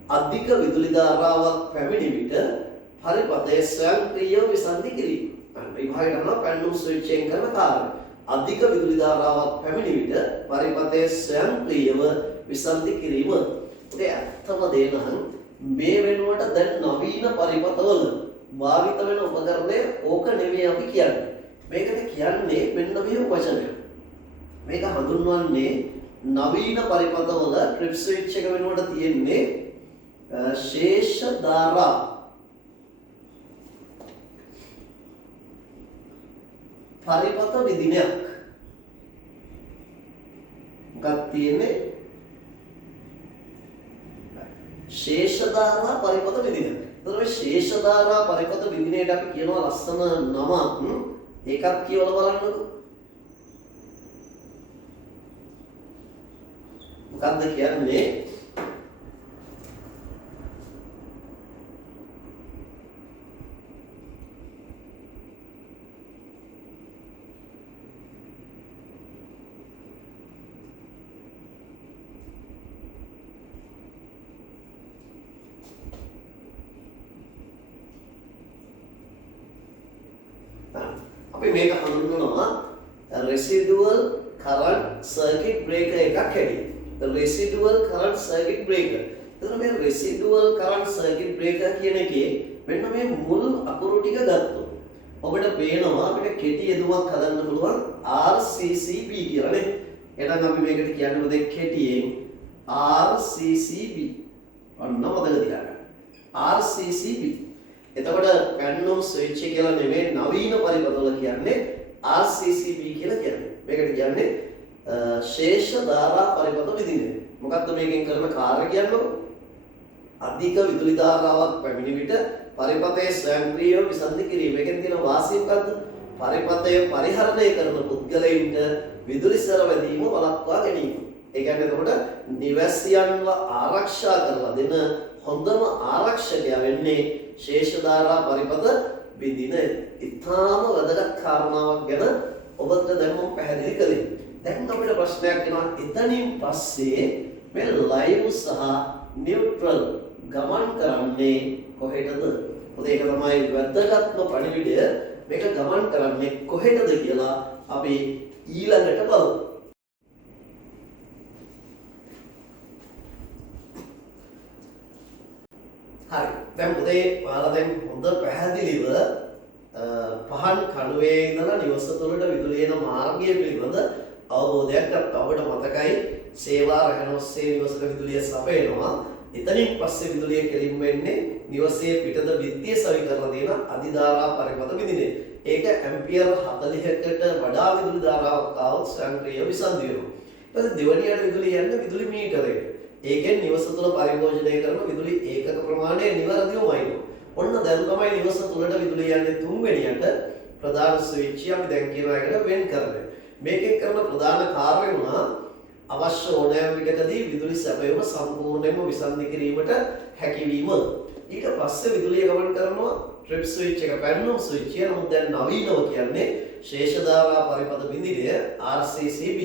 අධික විදුලි ධාරාවක් පැමිණි විට පරිපථයේ ස්වයංක්‍රීයව විසන්ධි කිරීම. මේ විභාගය කරන පැන්නුම් ස්විච් එකෙන් කරන කාර්යය. අධික විදුලි ධාරාවක් පැමිණි විට පරිපථයේ ස්වයංක්‍රීයව විසන්ධි කිරීම. ඒ ඇත්තම දේ නම් මේ වෙනුවට දැන් නවීන පරිපථවල භාවිත වෙන උපකරණය ඕක නෙමෙයි අපි කියන්නේ. මේකට කියන්නේ මෙන්න මේ වචනය. මේක හඳුන්වන්නේ නවීන පරිපථවල ට්‍රිප් ස්විච් එක වෙනුවට තියෙන්නේ ශේෂ ධාරා. පරිපථ විදිනයක්. මොකක්ද තියෙන්නේ? ශේෂධාරා පරිපත විදින. එතකොට මේ ශේෂධාරා පරිපත විදිනේට අපි කියනවා ලස්සන නමක්. ඒකත් කියවලා බලන්නකෝ. මොකක්ද කියන්නේ? අපි මේක හඳුන්වනවා residual current circuit breaker එකක් හැටියට. residual current circuit breaker. එතන මේ residual current circuit breaker කියන එකේ මෙන්න මේ මුල් අකුරු ටික ගත්තොත් ඔබට පේනවා අපිට කෙටි යෙදුමක් හදන්න පුළුවන් RCCB කියලා නේ. එහෙනම් අපි මේකට කියන්නේ මොකද කෙටියෙන් RCCB. ඔන්න මතක තියාගන්න. RCCB. එතකොට පැන්නම් ස්විච් කියලා නෙමෙයි නවීන පරිපතවල කියන්නේ RCCB කියලා කියන්නේ. මේකට කියන්නේ ශේෂ ධාරා පරිපත විදිනේ. මොකක්ද මේකෙන් කරන කාර්ය කියන්නේ? අධික විදුලි ධාරාවක් පැමිණි විට පරිපතයේ ස්වයංක්‍රීයව විසන්ධි කිරීම. මේකෙන් තියෙන වාසිය මොකද්ද? පරිපතය පරිහරණය කරන පුද්ගලයින්ට විදුලි සර වැදීම වළක්වා ගැනීම. ඒ කියන්නේ එතකොට නිවැසියන්ව ආරක්ෂා කරලා දෙන හොඳම ආරක්ෂකයා වෙන්නේ ශේෂ ධාරා පරිපත විදින. ඉතාම වැදගත් කාරණාවක් ගැන ඔබට දැන් මම පැහැදිලි කළේ. දැන් අපිට ප්‍රශ්නයක් එනවා එතනින් පස්සේ මේ ලයිව් සහ නියුට්‍රල් ගමන් කරන්නේ කොහෙටද? මොකද ඒක තමයි වැදගත්ම පණිවිඩය. මේක ගමන් කරන්නේ කොහෙටද කියලා අපි ඊළඟට බලමු. හරි. දැන් පුතේ ඔයාලා දැන් හොඳ පැහැදිලිව පහන් කණුවේ ඉඳලා නිවස තුළට විදුලිය එන මාර්ගය පිළිබඳ අවබෝධයක් ගත්තා. ඔබට මතකයි සේවා රැගෙන ඔස්සේ නිවසට විදුලිය සපයනවා. එතනින් පස්සේ විදුලිය කෙලින්ම එන්නේ නිවසේ පිටත බිත්තිය සවි කරලා තියෙන අධිධාරා පරිපත විදිනේ. ඒක ඇම්පියර් 40කට වඩා විදුලි ධාරාවක් ආවොත් ස්වයංක්‍රීය විසන්ධි වෙනවා. ඊට පස්සේ දෙවනියට විදුලිය යන්නේ විදුලි මීටරයකට. ඒකෙන් නිවස තුළ පරිභෝජනය කරන විදුලි ඒකක ප්‍රමාණය නිවැරදිවම අයිනවා. ඔන්න දැන් තමයි නිවස තුළට විදුලිය යන්නේ තුන්වෙනියට ප්‍රධාන ස්විච් අපි දැන් කියන එකට වෙන් කරන්නේ. මේකෙන් කරන ප්‍රධාන කාර්යය වුණා අවශ්‍ය ඕනෑම විටකදී විදුලි සැපයීම සම්පූර්ණයෙන්ම විසන්ධි කිරීමට හැකියවීම. ඊට පස්සේ විදුලිය ගමන් කරනවා ට්‍රිප් ස්විච් එක පැන්නම් ස්විච් එක. නමුත් දැන් නවීනව කියන්නේ ශේෂ ධාරා පරිපත බිඳිනය RCCB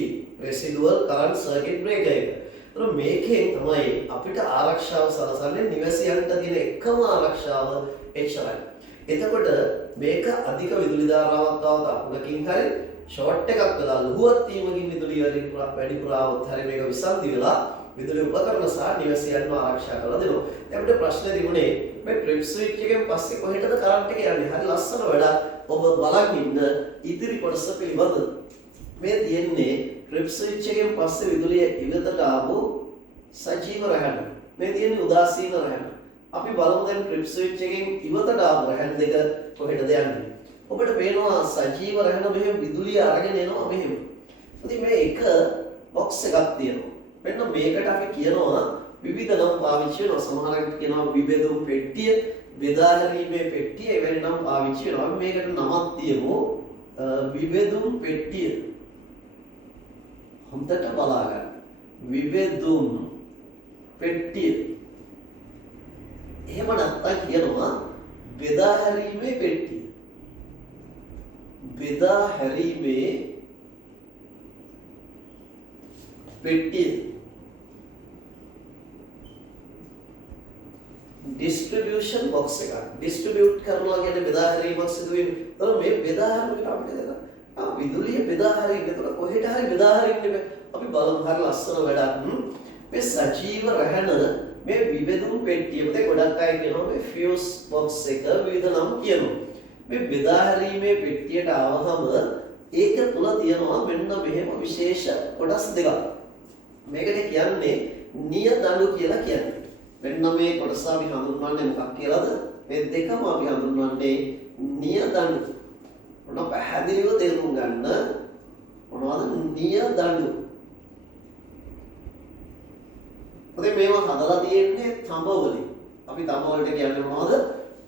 residual current circuit breaker එක. මේකෙන් තමයි අපිට ආරක්ෂාව සලසන්නේ. නිවැසියන්ට තියෙන එකම ආරක්ෂාව එච්චරයි. එතකොට මේක අධික විදුලි ධාරාවක් આવත අකුණකින් හරි ෂෝට් එකක් වෙලා ලුහුවත් වීමකින් විදුලිය වැඩිපුර આવොත් හරි මේක විසන්ධි වෙලා විදුලි උපකරණ සහ නිවැසියන්ව ආරක්ෂා කරලා දෙනවා. දැන් අපිට ප්‍රශ්නේ තිබුණේ මේ ට්‍රිප් ස්විච් එකෙන් පස්සේ කොහෙටද කරන්ට් එක යන්නේ? හරි ලස්සන වැඩක්. ඔබ බලන් ඉන්න ඉදිරි කොටස පිළිබඳ මේ තියෙන්නේ ට්‍රිප් ස්විච් එකෙන් පස්සේ විදුලිය ඉවතට ආපු සජීව රැහැන. මේ තියෙන්නේ උදාසීන රැහැන. අපි බලමු දැන් ට්‍රිප් ස්විච් එකෙන් ඉවතට ආපු රැහැන් දෙක කොහෙටද යන්නේ? ඔබට පේනවා සජීව රැහැන මෙහෙම විදුලිය අරගෙන එනවා මෙහෙම. ඉතින් මේ එක බොක්ස් එකක් තියෙනවා. මෙන්න මේකට අපි කියනවා විවිධ නම් පාවිච්චි වෙනවා. සමහරවිට කියනවා විබෙදුම් පෙට්ටිය, බෙදා හැරීමේ පෙට්ටිය, එවැනි නම් පාවිච්චි වෙනවා. අපි මේකට නමක් තියමු විබෙදුම් පෙට්ටිය. හොඳට බලා ගන්න. විබෙදුම් පෙට්ටිය. එහෙම නැත්නම් කියනවා බෙදා හැරීමේ පෙට්ටිය. බෙදා හැරීමේ පෙට්ටිය. distribution box එක. distribute කරනවා කියන්නේ බෙදා හැරීමක් සිදු වෙන. ඒතර මේ බෙදා හැරීමට අපිට දෙනවා විදුලිය බෙදා හැරීම. ඒතර කොහෙට හරි බෙදා හැරීම අපි බලමු. හරි ලස්සන වැඩක්. මේ සජීව රැහැන මේ විබෙදුම් පෙට්ටිය. පුතේ ගොඩක් අය කියනවා මේ fuse box එක විවිධ නම් කියනවා. මේ බෙදා හැරීමේ පෙට්ටියට ආවහම ඒක තුල තියෙනවා මෙන්න මෙහෙම විශේෂ කොටස් දෙකක්. මේකට කියන්නේ නියදඬු කියලා කියන්නේ. මෙන්න මේ කොටස අපි හඳුන්වන්නේ මොකක් කියලාද? මේ දෙකම අපි හඳුන්වන්නේ නියදඬු. මොන පැහැදිලිව තේරුම් ගන්න මොනවද නියදඬු? මොකද මේවා හදලා තියෙන්නේ තඹ වලින්. අපි තඹ වලට කියන්නේ මොනවද?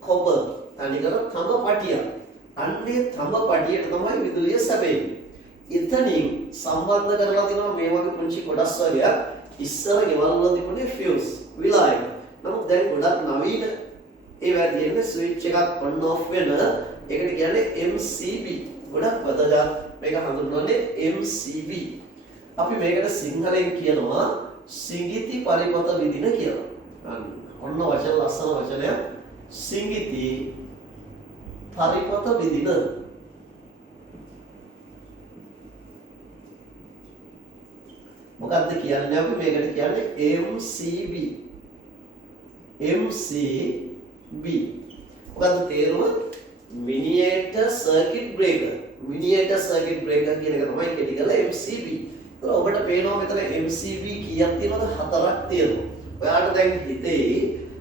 කොපර්. තනිකර තඹ පටියක්. අන්නේ තඹ පටියට තමයි විදුලිය සැපෙන්නේ. එතනින් සම්බන්ධ කරලා තිනවා මේ වගේ පුංචි කොටස් වර්ගයක්. ඉස්සර ගෙවල් වල තිබුණේ ෆියුස් විලායක. නමුත් දැන් ගොඩක් නවීන ඒවා තියෙන්නේ ස්විච් එකක් ඔන් ඔෆ් වෙන ඒකට කියන්නේ MCB. ගොඩක් වැදගත් මේක හඳුන්වන්නේ MCB. අපි මේකට සිංහලෙන් කියනවා සිඟිති පරිපත විදින කියලා. ඔන්න වචන ලස්සන වචනයක්. සිඟිති පරිපත විදින. මොකක්ද කියන්නේ අපි මේකට කියන්නේ MCB. MCB. මොකක්ද තේරුම? මිනියේටර් සර්කිට් බ්‍රේකර්. මිනියේටර් සර්කිට් බ්‍රේකර් කියන එක තමයි කෙටි කරලා MCB. ඒතර ඔබට පේනවා මෙතන MCB කීයක් තියෙනවද? 4ක් තියෙනවා. ඔයාලට දැන් හිතේ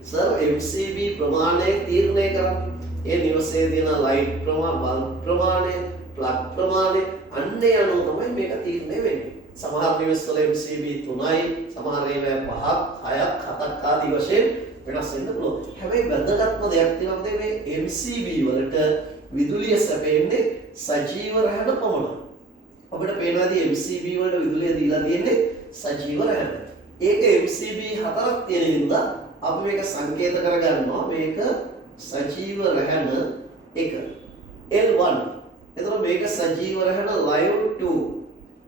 සර් MCB ප්‍රමාණය තීරණය කරන්න. ඒ නිවසේ තියෙන ලයිට් ප්‍රමාණය, බල්බ් ප්‍රමාණය, ප්ලග් ප්‍රමාණය අන්නේ අනුව තමයි මේක තීරණය වෙන්නේ. සමහර නිවස්වල MCB 3යි, සමහර ඒවා 5ක්, 6ක්, 7ක් ආදී වශයෙන් වෙනස් වෙන්න පුළුවන්. හැබැයි වැදගත්ම දෙයක් තියෙනවා මේ MCB වලට විදුලිය සැපෙන්නේ සජීව රැහැට පමණයි. ඔබට පේනවාදී MCB වලට විදුලිය දීලා තියෙන්නේ සජීව රැහැට. ඒක MCB 4ක් තියෙන හින්දා අපි මේක සංකේත කරගන්නවා මේක සජීව රැහැන 1 L1. එතකොට මේක සජීව රැහැන live 2.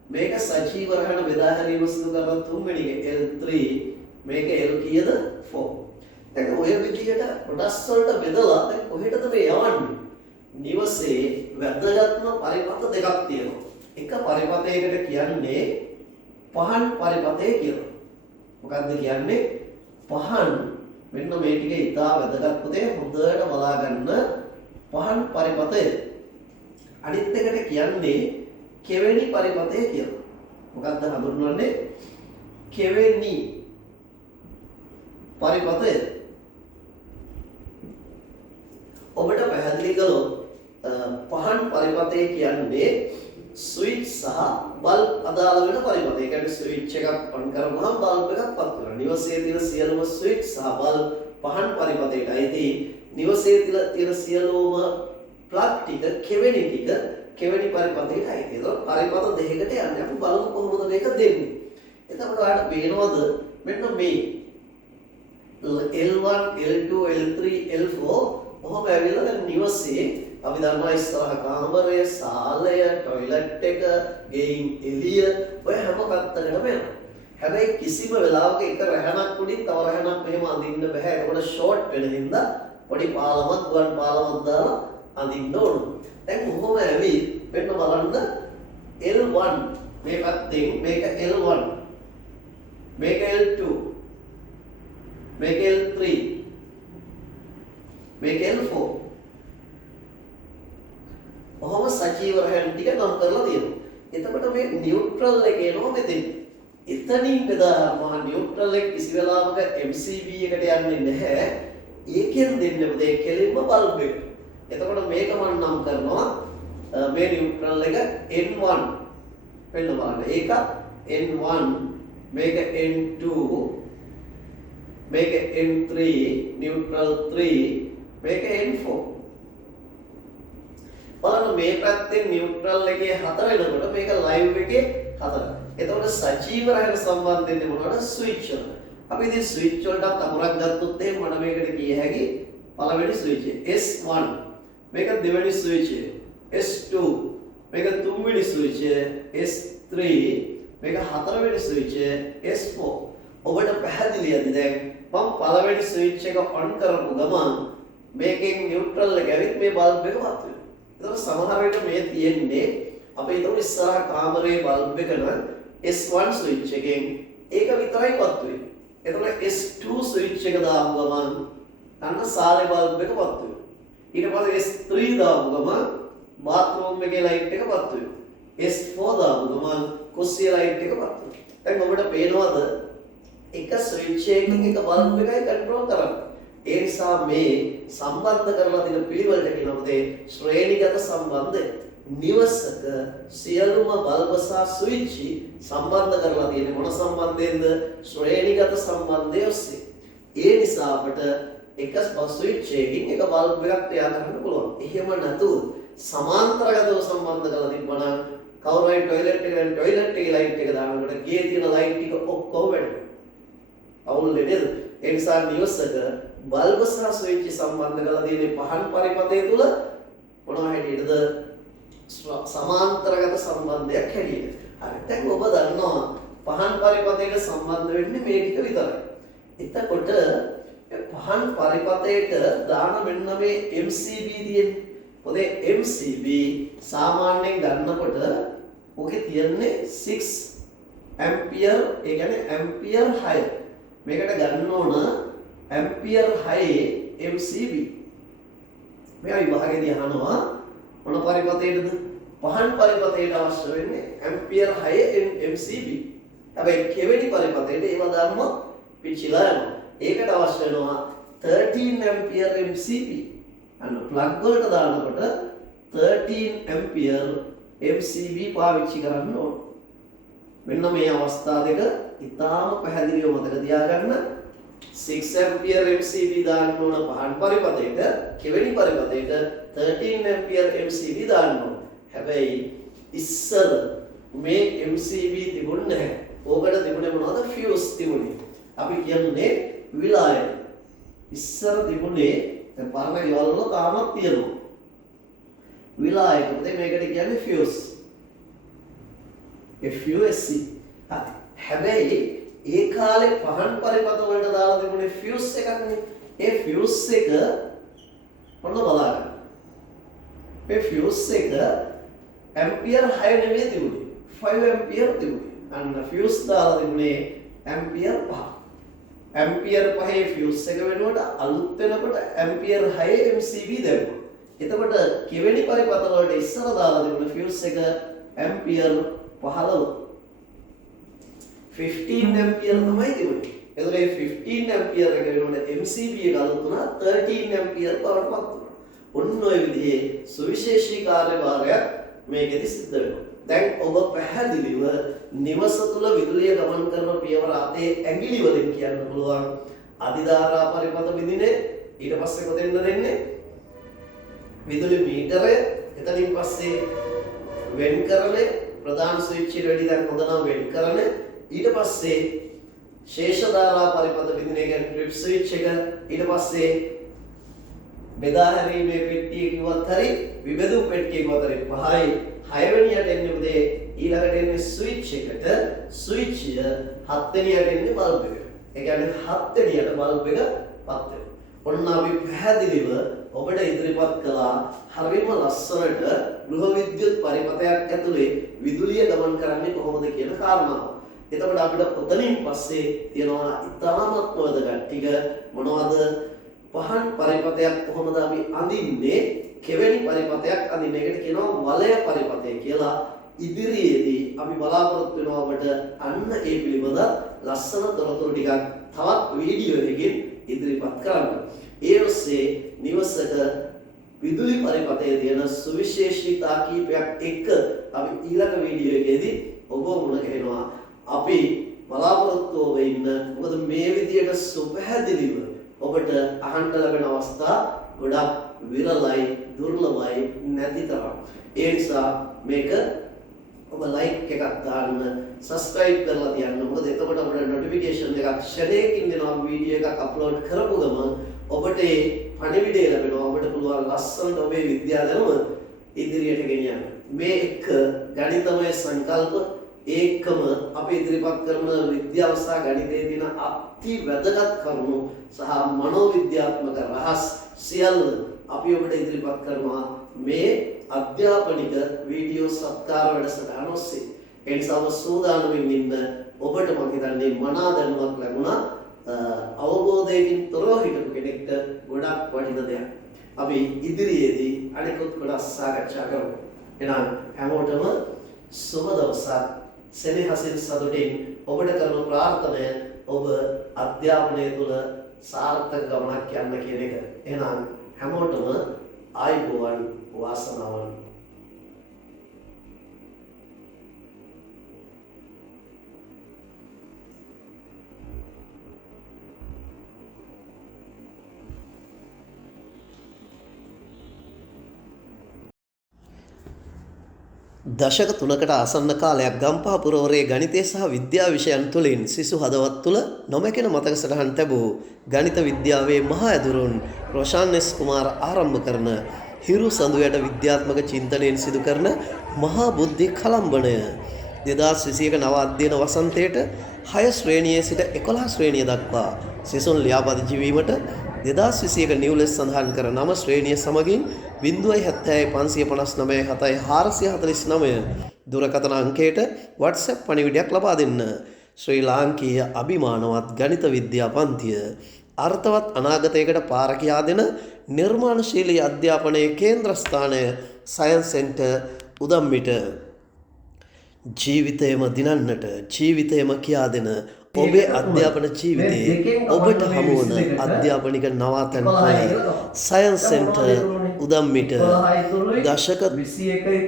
මේක සජීව රැහැන බෙදා හැරීම සිදු කරන තුන්වෙනි එක L3. මේක L කීයද? 4. දැන් ඔය විදිහට කොටස් වලට බෙදලා දැන් කොහෙටද මේ යවන්නේ? නිවසේ වැදගත්ම පරිපත දෙකක් තියෙනවා. එක පරිපතයකට කියන්නේ පහන් පරිපතය කියලා. මොකක්ද කියන්නේ? පහන් මෙන්න මේ ටික ඉතා වැදගත් පුතේ හොඳට බලා ගන්න. පහන් පරිපතය. අනිත් එකට කියන්නේ කෙවෙනි පරිපතය කියලා. මොකක්ද හඳුන්වන්නේ? කෙවෙනි පරිපතය. ඔබට පැහැදිලි කළොත් පහන් පරිපතය කියන්නේ ස්විච් සහ බල්බ් අදාළ වෙන පරිපතය. ඒ කියන්නේ ස්විච් එකක් ඔන් කරගමු බල්බ් එකක් පත් කරනවා. නිවසේ තියෙන සියලුම ස්විච් සහ බල්බ් පහන් පරිපතයට අයිති. නිවසේ තියෙන සියලුම ප්ලග් ටික කෙවෙනි කෙවෙනි පරිපතයට අයිති. ඒක පරිපත දෙකකට යන්නේ. අපි බලමු කොහොමද මේක දෙන්නේ. එතකොට ඔයාලට පේනවද මෙන්න මේ L1 L2 L3 L4 ඔහොම ඇවිල්ලා දැන් නිවසේ අපි දන්නවා ඉස්සරහ කාමරය, සාලය, টয়ලට් එක, ගෙයින් එළිය ඔය හැම පැත්තකටම යනවා. හැබැයි කිසිම වෙලාවක එක රැහනක් උඩින් තව රැහනක් මෙහෙම අඳින්න බෑ. ඒකට ෂෝට් වෙන හින්දා පොඩි පාලමක් ගුවන් පාලමක් දාලා අඳින්න ඕන. දැන් කොහොම ඇවිත් මෙන්න බලන්න L1 මේ පැත්තෙන් මේක L1 මේක L2 මේක L3 මේක L4 ඔහොම සජීව රැහැන් ටික නම් කරලා තියෙනවා. එතකොට මේ නියුට්‍රල් එක එනවා මෙතෙන්. එතනින් බෙදාම නියුට්‍රල් එක කිසි වෙලාවක MCB එකට යන්නේ නැහැ. ඒකෙන් දෙන්නේ මොකද කෙලින්ම බල්බ් එක. එතකොට මේක මම නම් කරනවා මේ නියුට්‍රල් එක N1 වෙන්න බලන්න. ඒක N1 මේක N2 මේක N3 නියුට්‍රල් 3 මේක N4. බලන්න මේ පැත්තෙන් නියුට්‍රල් එකේ 4 වෙනකොට මේක ලයිව් එකේ 4. එතකොට සජීව රැහැට සම්බන්ධ වෙන්නේ මොනවද? ස්විච් වල. අපි ඉතින් ස්විච් වලට අකුරක් ගත්තොත් එහෙනම් මම මේකට කිය හැකි පළවෙනි ස්විච් S1 මේක දෙවෙනි ස්විච් S2 මේක තුන්වෙනි ස්විච් S3 මේක හතරවෙනි ස්විච් S4. ඔබට පැහැදිලිද දැන් මම පළවෙනි ස්විච් එක ඔන් කරපු ගමන් මේකෙන් නියුට්‍රල් එක ඇවිත් මේ බල්බ් එක වත් වෙනවා. එතකොට සමහර විට මේ තියෙන්නේ අපි හිතමු ඉස්සරහ කාමරේ බල්බ් එක නම් S1 ස්විච් එකෙන් ඒක විතරයි වත් වෙන්නේ. එතකොට S2 ස්විච් එක දාපු ගමන් අන්න සාලේ බල්බ් එක වත් වෙනවා. ඊට පස්සේ S3 දාපු ගමන් බාත්රූම් එකේ ලයිට් එක වත් වෙනවා. S4 දාපු ගමන් කුස්සියේ ලයිට් එක වත් වෙනවා. දැන් ඔබට පේනවද එක ස්විච් එකකින් එක බල්බ් එකයි කන්ට්‍රෝල් කරන්නේ. ඒ නිසා මේ සම්බන්ධ කරලා තියෙන පිළිවෙලට කියනවාද ශ්‍රේණිගත සම්බන්ධය. නිවසක සියලුම බල්බ සහ ස්විච් සම්බන්ධ කරලා තියෙන්නේ මොන සම්බන්ධයෙන්ද? ශ්‍රේණිගත සම්බන්ධය ඔස්සේ. ඒ නිසා අපිට එක ස්විච් එකකින් එක බල්බ් එකක් ක්‍රියා කරන්න පුළුවන්. එහෙම නැතුව සමාන්තරගතව සම්බන්ධ කරලා තිබ්බනම් කවුරුයි টয়ලට් එකේ ලයිට් එක දානකොට ගේ තියෙන ලයිට් ටික ඔක්කොම වැඩි. අවුල් නේද? ඒ නිසා නිවසක බල්බ සහ ස්විච් සම්බන්ධ කරලා තියෙන්නේ පහන් පරිපථය තුල මොනවා හැටියටද? සමාන්තරගත සම්බන්ධයක් හැටියට. හරි. දැන් ඔබ දන්නවා පහන් පරිපථයට සම්බන්ධ වෙන්නේ මේ ටික විතරයි. එතකොට පහන් පරිපථයට දාන මෙන්න මේ MCB තියෙන්නේ. ඔතේ MCB සාමාන්‍යයෙන් ගන්නකොට ඔකේ තියෙන්නේ 6 ඇම්පියර්, ඒ කියන්නේ ඇම්පියර් 6. මේකට ගන්න ඕන ඇම්පියර් 6 MCB. මෙයා විභාගයේදී අහනවා මොන පරිපථයටද? පහන් පරිපථයට අවශ්‍ය වෙන්නේ ඇම්පියර් 6 MCB. හැබැයි කෙවෙනි පරිපථයට ඒව දාන්නොත් පිච්චිලා යනවා. ඒකට අවශ්‍ය වෙනවා 13 ඇම්පියර් MCB. අන්න ප්ලග් වලට දානකොට 13 ඇම්පියර් MCB පාවිච්චි කරන්න ඕන. මෙන්න මේ අවස්ථා දෙක ඉතාම පැහැදිලිව මතක තියාගන්න. 6 ඇම්පියර් MCB දාන්න ඕන පහන් පරිපථයට, කෙවෙනි පරිපථයට 13 ඇම්පියර් MCB දාන්න ඕන. හැබැයි ඉස්සර මේ MCB තිබුණේ නැහැ. ඕකට තිබුණේ මොනවද? ෆියුස් තිබුණේ. අපි කියන්නේ විලායක. ඉස්සර තිබුණේ දැන් පරණ ගෙවල් වල තාමත් තියෙනවා. විලායක. මේකට කියන්නේ ෆියුස්. FUSC. හැබැයි ඒ කාලේ පහන් පරිපථ වලට දාලා තිබුණේ ෆියුස් එකක්නේ. ඒ ෆියුස් එක මොනවද බලන්න. මේ ෆියුස් එක ඇම්පියර් 6 නෙමෙයි තිබුණේ. 5 ඇම්පියර් තිබුණේ. අන්න ෆියුස් දාලා තිබුණේ ඇම්පියර් 5. ඇම්පියර් 5 ෆියුස් එක වෙනුවට අලුත් වෙනකොට ඇම්පියර් 6 MCB දැම්මා. එතකොට කෙවෙනි පරිපථ වලට ඉස්සර දාලා තිබුණ ෆියුස් එක ඇම්පියර් 15. 15 ඇම්පියර් තමයි තිබුණේ. එතකොට මේ 15 ඇම්පියර් එක වෙනුවට MCB එක අලුත් වුණා 13 ඇම්පියර් බවට පත් වුණා. ඔන්න ඔය විදිහේ සුවිශේෂී කාර්යභාරයක් මේකෙදි සිද්ධ වෙනවා. දැන් ඔබ පැහැදිලිව නිවස තුල විදුලිය ගමන් කරන පියවර අතේ ඇඟිලි වලින් කියන්න පුළුවන්. අධිධාරා පරිපථ බිඳිනේ, ඊට පස්සේ කොතෙන්ද දෙන්නේ? විදුලි මීටරය, එතනින් පස්සේ වෙන් කරලේ ප්‍රධාන ස්විච් එක වැඩි දැන් හොඳ නම් වෙන් කරන්නේ. ඊට පස්සේ ශේෂ ධාරා පරිපථ බිඳිනේ කියන්නේ ට්‍රිප් ස්විච් එක. ඊට පස්සේ බෙදා හැරීමේ පෙට්ටිය කිව්වත් හරි, විබෙදු පෙට්ටිය කිව්වත් හරි 5යි 6 වෙනියට එන්නේ උදේ ඊළඟට එන්නේ ස්විච් එකට. ස්විච් එක 7 වෙනියට එන්නේ බල්බ් එකට. ඒ කියන්නේ 7 වෙනියට බල්බ් එක පත් වෙනවා. ඔන්න අපි පැහැදිලිව ඔබට ඉදිරිපත් කළා හරිම ලස්සනට ගෘහ විද්‍යුත් පරිපථයක් ඇතුලේ විදුලිය ගමන් කරන්නේ කොහොමද කියන කාරණාව. එතකොට අපිට ඔතනින් පස්සේ තියෙනවා ඉතාමත් වැදගත් ටික. මොනවද? පහන් පරිපථයක් කොහොමද අපි අඳින්නේ? කෙවෙනි පරිපථයක් අඳින්නේ. ඒකට කියනවා වලය පරිපථය කියලා. ඉදිරියේදී අපි බලාපොරොත්තු වෙනවා ඔබට අන්න ඒ පිළිබඳ ලස්සන තොරතුරු ටිකක් තවත් වීඩියෝ එකකින් ඉදිරිපත් කරන්න. ඒ ඔස්සේ නිවසක විදුලි පරිපථයේ තියෙන සුවිශේෂීතා කීපයක් එක්ක අපි ඊළඟ වීඩියෝ එකේදී ඔබ මුණ ගැහෙනවා. අපි බලාපොරොත්තු වෙන්න. මොකද මේ විදියට සුපැහැදිලිව ඔබට අහන්න ලැබෙන අවස්ථා ගොඩක් විරලයි, දුර්ලභයි නැති තරම්. ඒ නිසා මේක ඔබ ලයික් එකක් දාන්න, subscribe කරලා තියන්න. මොකද එතකොට අපිට notification එකක් ෂෙඩේකින් දෙනවා වීඩියෝ එකක් අප්ලෝඩ් කරපු ගමන් ඔබට ඒ පණිවිඩය ලැබෙනවා. ඔබට පුළුවන් ලස්සනට ඔබේ විද්‍යා දැනුම ඉදිරියට ගෙනියන්න. මේ එක ගණිතමය සංකල්ප ඒකම අපි ඉදිරිපත් කරන විද්‍යාව සහ ගණිතයේ තියෙන අති වැදගත් කරුණු සහ මනෝවිද්‍යාත්මක රහස් සියල්ල අපි ඔබට ඉදිරිපත් කරනවා මේ අධ්‍යාපනික වීඩියෝ සත්කාර වැඩසටහන ඔස්සේ. ඒ නිසා ඔබ සූදානම්ින් ඉන්න. ඔබට මම හිතන්නේ මනා දැනුමක් ලැබුණා. අවබෝධයකින් තොරව හිටපු කෙනෙක්ට ගොඩක් වටින දෙයක්. අපි ඉදිරියේදී අනිකුත් කොටස් සාකච්ඡා කරමු. එහෙනම් හැමෝටම සුබ දවසක්. සෙනෙහසින් සතුටින් ඔබට කරන ප්‍රාර්ථනය ඔබ අධ්‍යාපනය තුළ සාර්ථක ගමනක් යන්න කියන එක. එහෙනම් හැමෝටම ආයුබෝවන් වාසනාවන්. දශක 3කට ආසන්න කාලයක් ගම්පහ පුරවරයේ ගණිතය සහ විද්‍යා විෂයන් තුළින් සිසු හදවත් තුළ නොමැකෙන මතක සටහන් ලැබූ ගණිත විද්‍යාවේ මහා ඇදුරුන් රොෂාන් එස් කුමාර ආරම්භ කරන හිරු සඳුයට විද්‍යාත්මක චින්තනයෙන් සිදු කරන මහා බුද්ධි කලම්බණය 2021 නව අධ්‍යයන වසන්තයට 6 ශ්‍රේණියේ සිට 11 ශ්‍රේණිය දක්වා සිසුන් ලියාපදිංචි වීමට 2021 නිව්ලෙස් සඳහන් කර 9 ශ්‍රේණිය සමගින් 0.70 දුරකථන අංකයට WhatsApp පණිවිඩයක් ලබා දෙන්න. ශ්‍රී ලාංකීය අභිමානවත් ගණිත විද්‍යා පන්තිය අර්ථවත් අනාගතයකට පාර කියා දෙන නිර්මාණශීලී අධ්‍යාපනයේ කේන්ද්‍රස්ථානය සයන්ස් සෙන්ටර් උදම්මිට ජීවිතයම දිනන්නට ජීවිතයම කියා දෙන ඔබේ අධ්‍යාපන ජීවිතයේ ඔබට හමුවන අධ්‍යාපනික නවාතැන් පොළ සයන්ස් සෙන්ටර් උදම්මිට දශක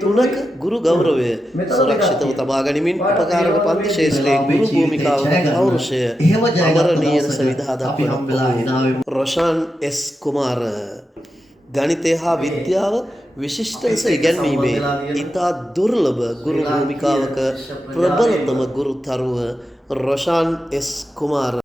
3ක ගුරු ගෞරවය සුරක්ෂිතව තබා ගනිමින් උපකාරක පන්ති ශේෂ්ත්‍රයේ ගුරු භූමිකාවක ගෞරවය අමරණීය සවිධාද අපි රොෂාන් එස් කුමාර ගණිතය හා විද්‍යාව විශිෂ්ට ලෙස ඉගැන්වීමේ ඉතා දුර්ලභ ගුරු භූමිකාවක ප්‍රබලතම ගුරුතරුව රොෂාන් එස් කුමාර